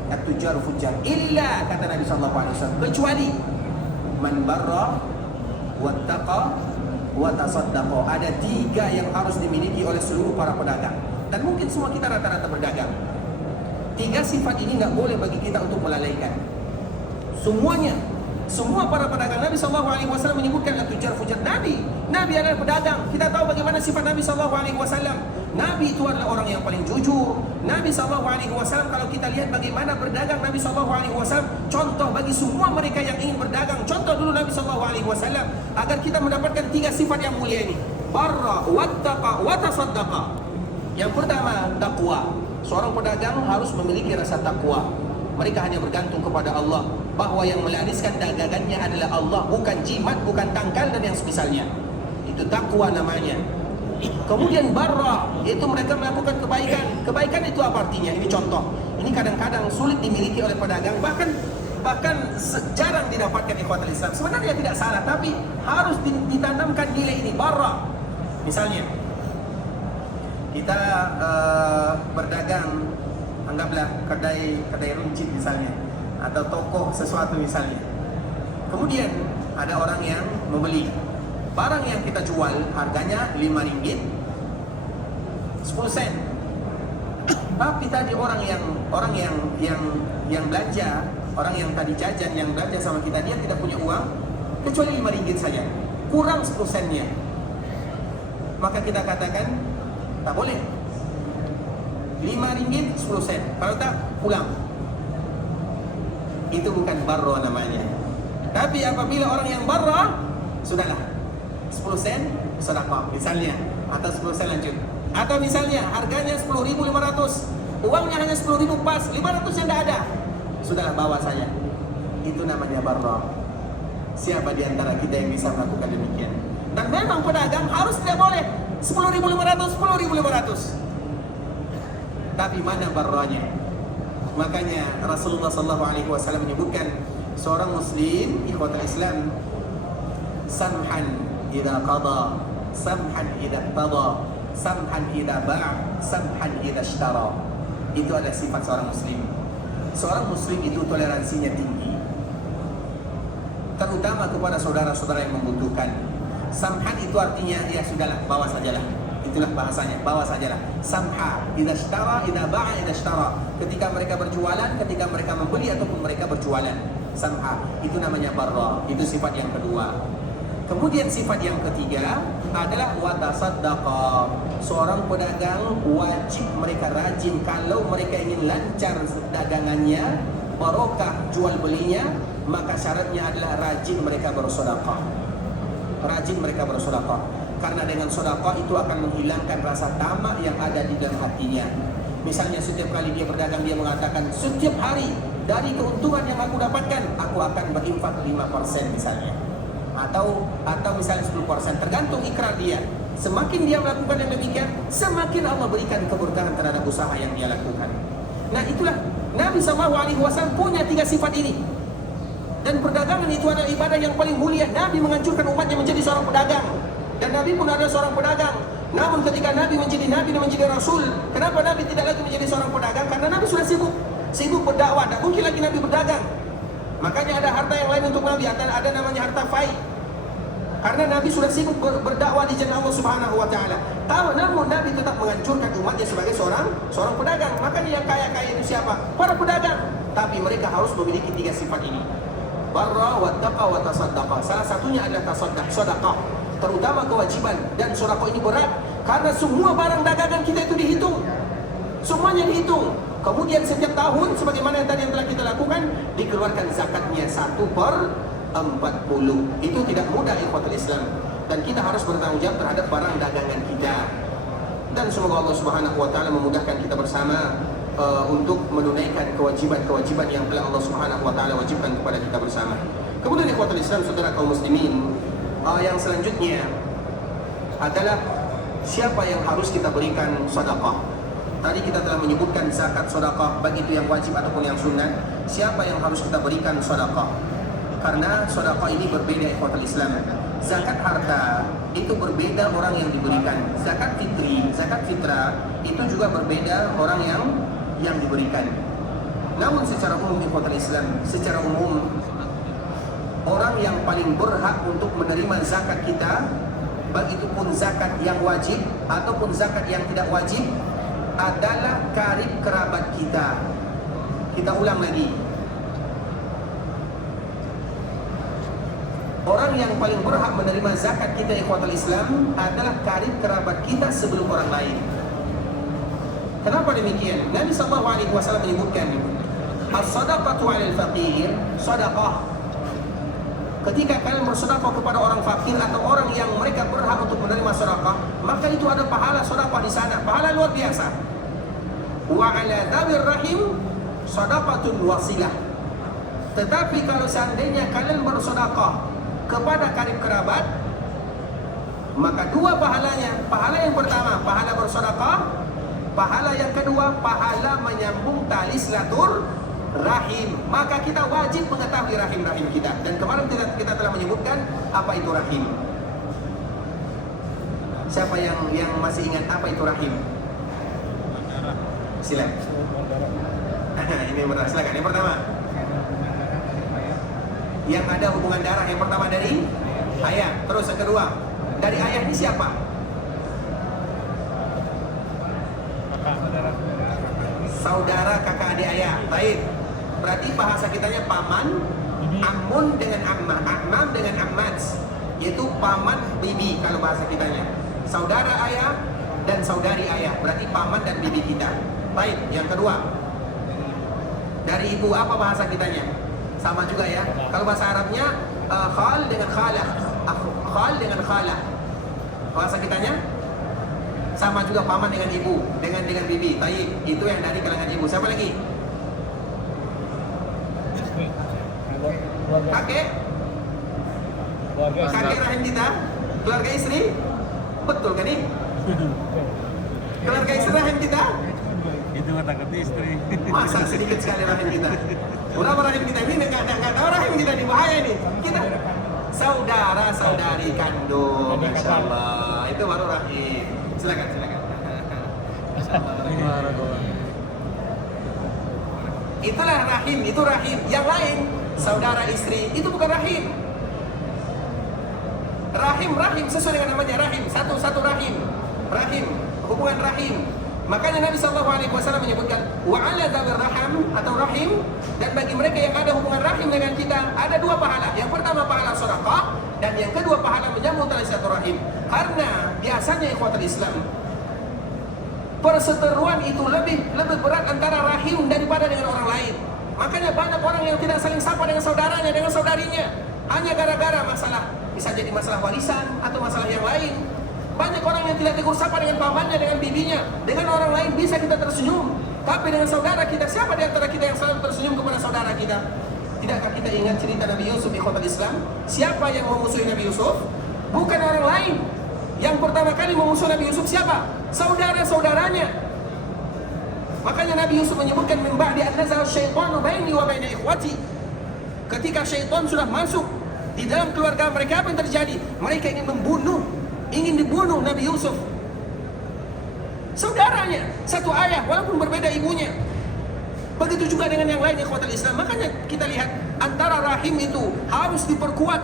At-tujar fujjar. Illa, kata Nabi SAW, kecuali man barra wattaqa wa tasaddaqa. Ada 3 yang harus dimiliki oleh seluruh para pedagang. Dan mungkin semua kita rata-rata berdagang. 3 sifat ini nggak boleh bagi kita untuk melalaikan. Semuanya, semua para pedagang. Nabi SAW menyebutkan at-tujar fujjar. Nabi adalah pedagang. Kita tahu bagaimana sifat Nabi SAW. Nabi itu adalah orang yang paling jujur. Nabi SAW, kalau kita lihat bagaimana berdagang Nabi SAW, contoh bagi semua mereka yang ingin berdagang, contoh dulu Nabi SAW, agar kita mendapatkan 3 sifat yang mulia ini. Barra, wattaqa, wa tasaddaqa. Yang pertama, takwa. Seorang pedagang harus memiliki rasa takwa. Mereka hanya bergantung kepada Allah, bahwa yang melariskan dagangannya adalah Allah, bukan jimat, bukan tangkal dan yang semisalnya. Itu takwa namanya. Kemudian barra, yaitu mereka melakukan kebaikan. Kebaikan itu apa artinya? Ini contoh. Ini kadang-kadang sulit dimiliki oleh pedagang, bahkan jarang didapatkan ikhwatul Islam. Sebenarnya tidak salah, tapi harus ditanamkan nilai ini, barra. Misalnya kita berdagang, anggaplah kedai runcit misalnya, atau toko sesuatu misalnya. Kemudian ada orang yang membeli. Barang yang kita jual harganya RM5, 10 sen. Tapi tadi orang yang belanja, orang yang tadi jajan yang belanja sama kita, dia tidak punya uang kecuali RM5 saja, kurang 10 sennya. Maka kita katakan tak boleh. RM5 10 sen. Kalau tak, pulang. Itu bukan barra namanya. Tapi apabila orang yang barra, sudahlah, 10 sen sedekah misalnya, atau 10 sen lanjut. Atau misalnya harganya 10.500, uangnya hanya 10.000 pas, 500 yang tidak ada, sudahlah bawa saja. Itu namanya barra. Siapa di antara kita yang bisa melakukan demikian? Dan memang pedagang harus tidak boleh 10.500, 10.500. Tapi mana barranya? Makanya Rasulullah SAW menyebutkan seorang muslim, ikhwatul Islam, samhan idza qada, samhan idza qada, samhan idza ba', samhan idza ishtara. Itu adalah sifat seorang muslim. Seorang muslim itu toleransinya tinggi, terutama kepada saudara-saudara yang membutuhkan. Samhan itu artinya ya sudahlah, bawa sajalah. Itulah bahasanya, bawa sajalah. Samha idza ishtara, idza ba'a, idza ishtara. Ketika mereka berjualan, ketika mereka membeli ataupun mereka berjualan. Samha, itu namanya barra. Itu sifat yang kedua. Kemudian sifat yang ketiga adalah watasaddaqa. Seorang pedagang wajib mereka rajin. Kalau mereka ingin lancar dagangannya, barokah jual belinya, maka syaratnya adalah rajin mereka bersedekah. Rajin mereka bersedekah. Karena dengan sedekah itu akan menghilangkan rasa tamak yang ada di dalam hatinya. Misalnya setiap kali dia berdagang, dia mengatakan, setiap hari dari keuntungan yang aku dapatkan, aku akan berinfak 5% misalnya. Atau misalnya 10%, tergantung ikrar dia. Semakin dia melakukan yang demikian, semakin Allah berikan keberkahan terhadap usaha yang dia lakukan. Nah itulah Nabi SAW punya 3 sifat ini. Dan perdagangan itu adalah ibadah yang paling mulia. Nabi menganjurkan umatnya menjadi seorang pedagang. Dan Nabi pun adalah seorang pedagang. Namun ketika Nabi menjadi Nabi dan menjadi Rasul, kenapa Nabi tidak lagi menjadi seorang pedagang? Karena Nabi sudah sibuk berdakwah. Tak mungkin lagi Nabi berdagang. Makanya ada harta yang lain untuk Nabi. Ada namanya harta fai. Karena Nabi sudah sibuk berdakwah di jalan Allah Subhanahu wa taala. Namun Nabi tetap menganjurkan umatnya sebagai seorang pedagang. Makanya yang kaya-kaya itu siapa? Para pedagang. Tapi mereka harus memiliki 3 sifat ini. Barra wa taqa wa tasaddaqa. Salah satunya adalah sedekah, terutama kewajiban. Dan sedekah ini berat karena semua barang dagangan kita itu dihitung. Semuanya dihitung. Kemudian setiap tahun sebagaimana yang tadi yang telah kita lakukan, dikeluarkan zakatnya 1/40. Itu tidak mudah ikhwatul Islam, dan kita harus bertanggung jawab terhadap barang dagangan kita. Dan semoga Allah Subhanahu wa taala memudahkan kita bersama untuk menunaikan kewajiban-kewajiban yang telah Allah Subhanahu wa taala wajibkan kepada kita bersama. Kemudian ikhwatul Islam, saudara kaum muslimin, yang selanjutnya adalah siapa yang harus kita berikan sedekah. Tadi kita telah menyebutkan zakat, sedekah, baik itu yang wajib ataupun yang sunat. Siapa yang harus kita berikan sedekah? Karena sedekah ini berbeda ikhwatul Islam. Zakat harta itu berbeda orang yang diberikan. Zakat fitri, zakat fitrah itu juga berbeda orang yang diberikan. Namun secara umum ikhwatul Islam, secara umum orang yang paling berhak untuk menerima zakat kita, baik itu pun zakat yang wajib ataupun zakat yang tidak wajib, adalah karib kerabat kita. Kita ulang lagi. Orang yang paling berhak menerima zakat kita ikhwatul Islam adalah karib kerabat kita sebelum orang lain. Kenapa demikian? Nabi SAW menyebutkan as-sadaqatu 'alal faqir sadaqah. Ketika kalian bersedekah kepada orang fakir atau orang yang mereka berhak untuk menerima sedekah, maka itu ada pahala sedekah di sana, pahala luar biasa. Wa 'ala dzawir rahim sadaqatun wasilah. Tetapi kalau seandainya kalian bersedekah kepada karib kerabat, maka 2 pahalanya. Pahala yang pertama, pahala bersedekah. Pahala yang kedua, pahala menyambung tali silatur rahim. Maka kita wajib mengetahui rahim-rahim kita. Dan kemarin kita telah menyebutkan apa itu rahim. Siapa yang masih ingat apa itu rahim? Silakan. Ini benar. Silakan. Yang pertama, yang ada hubungan darah. Yang pertama dari ayah. Terus yang kedua, dari ayah ini siapa? Saudara, kakak, adik ayah. Baik. Berarti bahasa kitanya paman, amun dengan ammah, ammam dengan ammats, yaitu paman bibi kalau bahasa kitanya. Saudara ayah dan saudari ayah, berarti paman dan bibi kita. Baik, yang kedua, dari ibu, apa bahasa kitanya? Sama juga ya. Kalau bahasa Arabnya khal dengan khalah, khal dengan khalah. Bahasa kitanya sama juga, paman dengan ibu, dengan bibi. Baik, itu yang dari kalangan ibu. Siapa lagi? Kakek? Kakek rahim kita? Keluarga istri? Betul kan nih? Keluarga istri rahim kita? Itu kata istri. Masa sedikit sekali rahim kita? Berapa rahim kita? Ini nggak tahu rahim kita, di bahaya ini. Kita saudara saudari kandung, Masya Allah. Itu baru rahim. Silakan. Itulah rahim, itu rahim. Yang lain, saudara istri, itu bukan rahim. Rahim sesuai dengan namanya rahim. Satu rahim. Rahim, hubungan rahim. Makanya Nabi SAW menyebutkan wa 'ala dzawir raham atau rahim, dan bagi mereka yang ada hubungan rahim dengan kita ada 2 pahala. Yang pertama pahala sedekah, dan yang kedua pahala menyambung tali silaturahim. Karena biasanya ikhwatul Islam, perseteruan itu lebih berat antara rahim daripada dengan orang lain. Makanya banyak orang yang tidak saling sapa dengan saudaranya, dengan saudarinya, hanya gara-gara masalah, bisa jadi masalah warisan atau masalah yang lain. Banyak orang yang tidak tegur sapa dengan pamannya, dengan bibinya. Dengan orang lain bisa kita tersenyum, tapi dengan saudara kita, siapa di antara kita yang selalu tersenyum kepada saudara kita? Tidakkah kita ingat cerita Nabi Yusuf ikhwatal Islam? Siapa yang memusuhi Nabi Yusuf? Bukan orang lain. Yang pertama kali memusuhi Nabi Yusuf siapa? Saudara-saudaranya. Makanya Nabi Yusuf menyebutkan min ba'di an nazala syaitanu baini wa baina ikhwati. Ketika syaitan sudah masuk di dalam keluarga mereka, apa yang terjadi? Mereka ingin membunuh, ingin dibunuh Nabi Yusuf. Saudaranya, satu ayah walaupun berbeda ibunya. Begitu juga dengan yang lain ikhwatal Islam. Makanya kita lihat antara rahim itu harus diperkuat.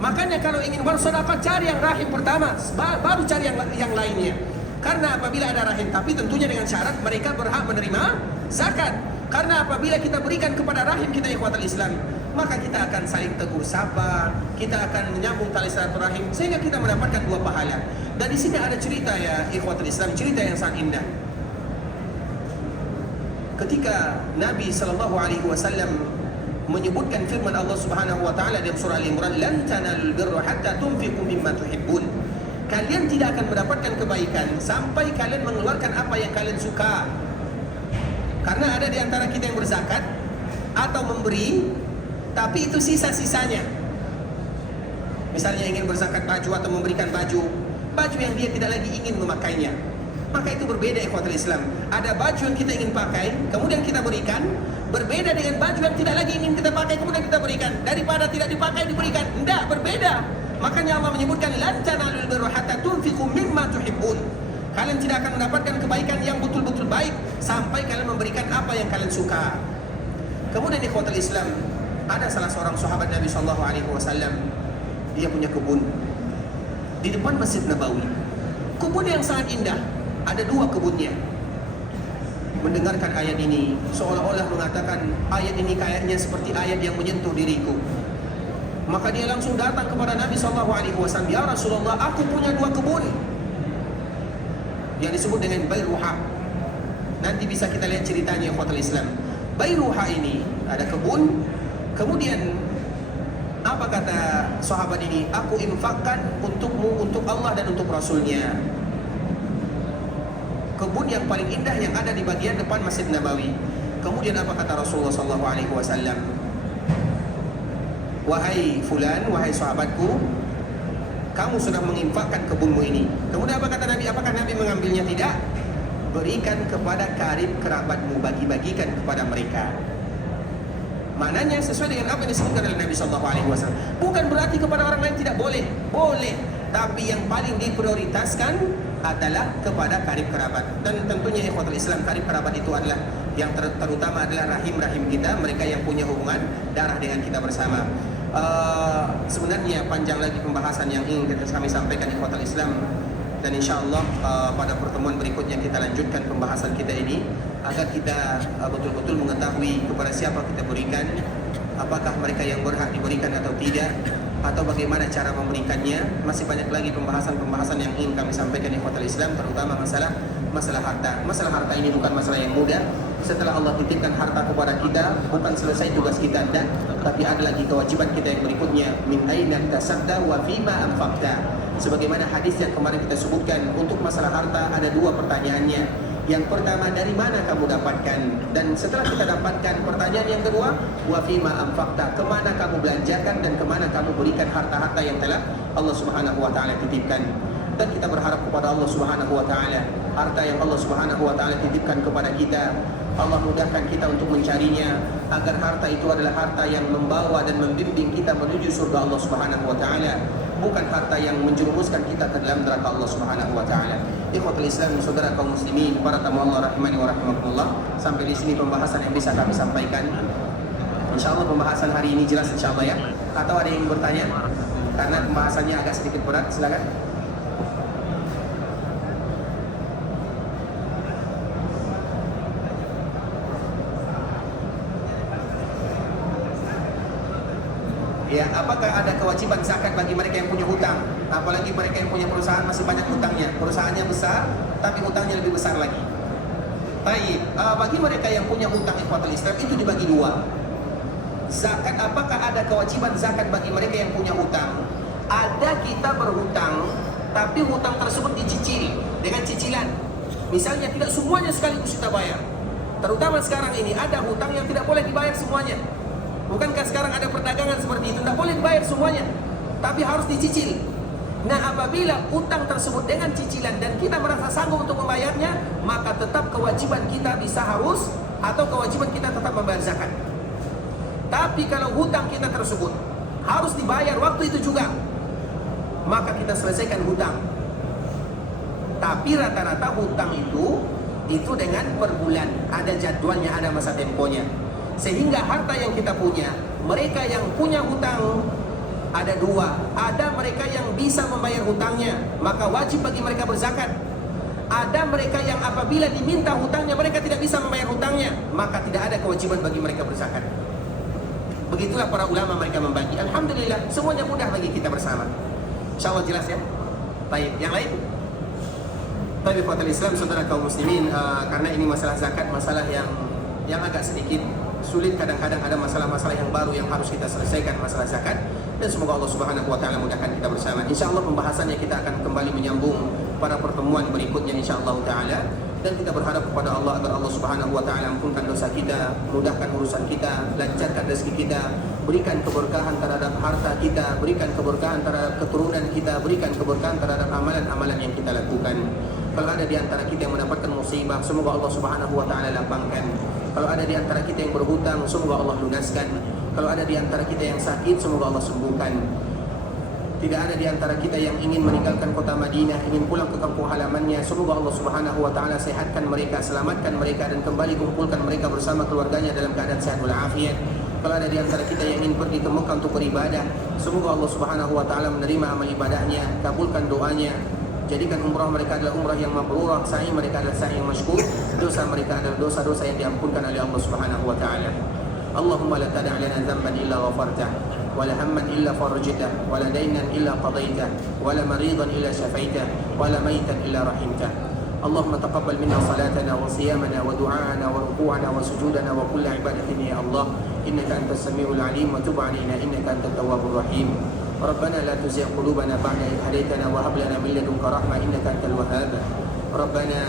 Makanya kalau ingin bersedekah cari yang rahim pertama, baru cari yang lainnya. Karena apabila ada rahim, tapi tentunya dengan syarat mereka berhak menerima zakat. Karena apabila kita berikan kepada rahim kita ikhwatal Islam, maka kita akan saling tegur sapa, kita akan menyambung tali silaturahim sehingga kita mendapatkan dua pahala. Dan di sini ada cerita ya ikhwatal Islam, cerita yang sangat indah. Ketika Nabi SAW menyebutkan firman Allah Subhanahu wa taala dalam surah Al-Imran, "Lan tanalul birra hatta tunfiqu mimma tuhibbun." Kalian tidak akan mendapatkan kebaikan sampai kalian mengeluarkan apa yang kalian suka. Karena ada di antara kita yang berzakat atau memberi, tapi itu sisa-sisanya. Misalnya ingin berzakat baju atau memberikan baju yang dia tidak lagi ingin memakainya. Maka itu berbeda ikhwatul Islam. Ada baju yang kita ingin pakai, kemudian kita berikan, berbeda dengan baju yang tidak lagi ingin kita pakai, kemudian kita berikan. Daripada tidak dipakai diberikan. Tidak, berbeda. Makanya Allah menyebutkan lan tanalul birra hatta tunfiqu mimma tuhibbun. Kalian tidak akan mendapatkan kebaikan yang betul-betul baik sampai kalian memberikan apa yang kalian suka. Kemudian ikhwatul Islam, ada salah seorang sahabat Nabi sallallahu alaihi wasallam, dia punya kebun di depan Masjid Nabawi. Kebun yang sangat indah, ada dua kebunnya. Mendengarkan ayat ini seolah-olah mengatakan ayat ini kayaknya seperti ayat yang menyentuh diriku. Maka dia langsung datang kepada Nabi SAW. Ya Rasulullah, aku punya dua kebun yang disebut dengan Bayruha. Nanti bisa kita lihat ceritanya ikhwatul Islam. Bayruha ini ada kebun. Kemudian apa kata sahabat ini? Aku infakkan untukmu, untuk Allah dan untuk Rasulnya. Kebun yang paling indah yang ada di bagian depan Masjid Nabawi. Kemudian apa kata Rasulullah SAW? Wahai fulan, wahai sahabatku, kamu sudah menginfakkan kebunmu ini. Kemudian apa kata Nabi? Apakah Nabi mengambilnya? Tidak. Berikan kepada karib kerabatmu, bagi-bagikan kepada mereka. Maknanya sesuai dengan apa yang disebutkan oleh Nabi SAW. Bukan berarti kepada orang lain tidak boleh. Boleh. Tapi yang paling diprioritaskan adalah kepada karib kerabat. Dan tentunya ikhwatul Islam, karib kerabat itu adalah yang terutama adalah rahim-rahim kita, mereka yang punya hubungan darah dengan kita bersama. Sebenarnya panjang lagi pembahasan yang ingin kami sampaikan ikhwatul Islam, dan insyaallah pada pertemuan berikutnya kita lanjutkan pembahasan kita ini agar kita betul-betul mengetahui kepada siapa kita berikan, apakah mereka yang berhak diberikan atau tidak, atau bagaimana cara memberikannya. Masih banyak lagi pembahasan-pembahasan yang ingin kami sampaikan ikhwatul Islam, terutama masalah harta. Masalah harta ini bukan masalah yang mudah. Setelah Allah titipkan harta kepada kita, bukan selesai tugas kita, tapi ada lagi kewajiban kita yang berikutnya. Min aina tasabda wa fima anfaqta. Sebagaimana hadis yang kemarin kita sebutkan, untuk masalah harta ada dua pertanyaannya. Yang pertama, dari mana kamu dapatkan? Dan setelah kita dapatkan, pertanyaan yang kedua, wa fima anfaqta, kemana kamu belanjakan dan kemana kamu berikan harta-harta yang telah Allah Subhanahu wa taala titipkan. Dan kita berharap kepada Allah Subhanahu wa taala, harta yang Allah Subhanahu wa taala titipkan kepada kita, Allah mudahkan kita untuk mencarinya, agar harta itu adalah harta yang membawa dan membimbing kita menuju surga Allah Subhanahu wa taala, bukan harta yang menjerumuskan kita ke dalam neraka Allah Subhanahu wa taala. Ikhwatul Islam, saudara kaum muslimin, para tamu Allah rahimani wa rahimakumullah, sampai di sini pembahasan yang bisa kami sampaikan. Insyaallah pembahasan hari ini jelas insyaallah ya. Atau ada yang bertanya? Karena pembahasannya agak sedikit berat, silakan. Ya, apakah ada kewajiban zakat bagi mereka yang punya hutang? Apalagi mereka yang punya perusahaan masih banyak hutangnya. Perusahaannya besar, tapi hutangnya lebih besar lagi. Baik, bagi mereka yang punya hutang ikhwatul Islam itu dibagi dua. Zakat, apakah ada kewajiban zakat bagi mereka yang punya hutang? Ada, kita berhutang, tapi hutang tersebut dicicil dengan cicilan. Misalnya tidak semuanya sekaligus kita bayar. Terutama sekarang ini ada hutang yang tidak boleh dibayar semuanya. Bukankah sekarang ada perdagangan seperti itu? Tidak boleh dibayar semuanya, tapi harus dicicil. Nah, apabila hutang tersebut dengan cicilan dan kita merasa sanggup untuk membayarnya, maka tetap kewajiban kita bisa harus, atau kewajiban kita tetap membayar zakat. Tapi kalau hutang kita tersebut harus dibayar waktu itu juga, maka kita selesaikan hutang. Tapi rata-rata hutang itu dengan per bulan, ada jadwalnya, ada masa temponya. Sehingga harta yang kita punya, mereka yang punya hutang ada dua. Ada mereka yang bisa membayar hutangnya, maka wajib bagi mereka berzakat. Ada mereka yang apabila diminta hutangnya mereka tidak bisa membayar hutangnya, maka tidak ada kewajiban bagi mereka berzakat. Begitulah para ulama mereka membagi. Alhamdulillah, semuanya mudah bagi kita bersama. InsyaAllah jelas ya. Baik, yang lain? Tapi ikhwatul Islam, saudara kaum muslimin, karena ini masalah zakat, masalah yang agak sedikit sulit, kadang-kadang ada masalah-masalah yang baru yang harus kita selesaikan, masalah zakat. Dan semoga Allah Subhanahu wa taala mudahkan kita bersama. Insyaallah pembahasannya kita akan kembali menyambung pada pertemuan berikutnya insyaallah taala. Dan kita berharap kepada Allah agar Allah Subhanahu wa taala ampunkan dosa kita, mudahkan urusan kita, lancarkan rezeki kita, berikan keberkahan terhadap harta kita, berikan keberkahan terhadap keturunan kita, berikan keberkahan terhadap amalan-amalan yang kita lakukan. Kalau ada di antara kita yang mendapatkan musibah, semoga Allah Subhanahu wa taala lapangkan. Kalau ada di antara kita yang berhutang, semoga Allah lunaskan. Kalau ada di antara kita yang sakit, semoga Allah sembuhkan. Tidak ada di antara kita yang ingin meninggalkan kota Madinah, ingin pulang ke kampung halamannya, semoga Allah Subhanahu wa taala sehatkan mereka, selamatkan mereka, dan kembali kumpulkan mereka bersama keluarganya dalam keadaan sehat walafiat. Kalau ada di antara kita yang ingin pergi ke Mekah untuk beribadah, semoga Allah Subhanahu wa taala menerima amal ibadahnya, kabulkan doanya, jadikan umrah mereka adalah umrah yang mabrurah, sa'i mereka adalah sa'i yang masykur, dosa mereka adalah dosa-dosa yang diampunkan oleh Allah Subhanahu wa taala. Allahumma la tada' lana dhanban illa ghafartah, wa la hamman illa farajtah, wa la daynan illa qadaytah, wa la maridan illa shafaitah, wa la maytan illa rahimtah. Allahumma taqabbal minna salatana wa siyamana wa du'aana wa ruku'ana wa sujudana wa kulla ibadatin ya Allah, innaka antas sami'ul alim wa tub 'alaina innaka antat tawwabur rahim. ربنا لا تزغ قلوبنا بعد إذ هديتنا وهب لنا من لدنك رحمة إنك أنت الوهاب. ربنا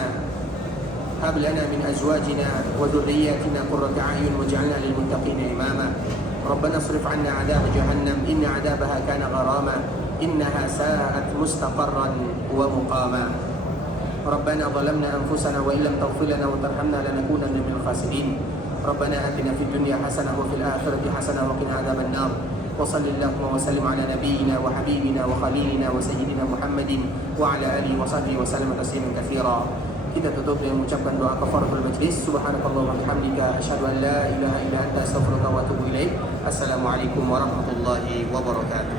هب لنا من أزواجنا وذرياتنا قرة أعين واجعلنا للمتقين إماما. ربنا اصرف عنا عذاب جهنم إن عذابها كان غراما إنها ساءت مستقرا ومقاما. ربنا ظلمنا أنفسنا وإن لم تغفر لنا وترحمنا لنكونن من الخاسرين. ربنا آتنا في الدنيا حسنة وفي الآخرة حسنة وقنا عذاب النار. وصل اللهم وسلم على نبينا وحبيبنا وخليلنا وسيدنا محمد وعلى آله وصحبه وسلم تسليما كثيرا. Kita tutup dengan mengucapkan doa kafaratul majlis. Subhanakallahumma wa bihamdika asyhadu an la ilaha illa anta astaghfiruka wa atubu ilaik. Assalamualaikum warahmatullahi wabarakatuh.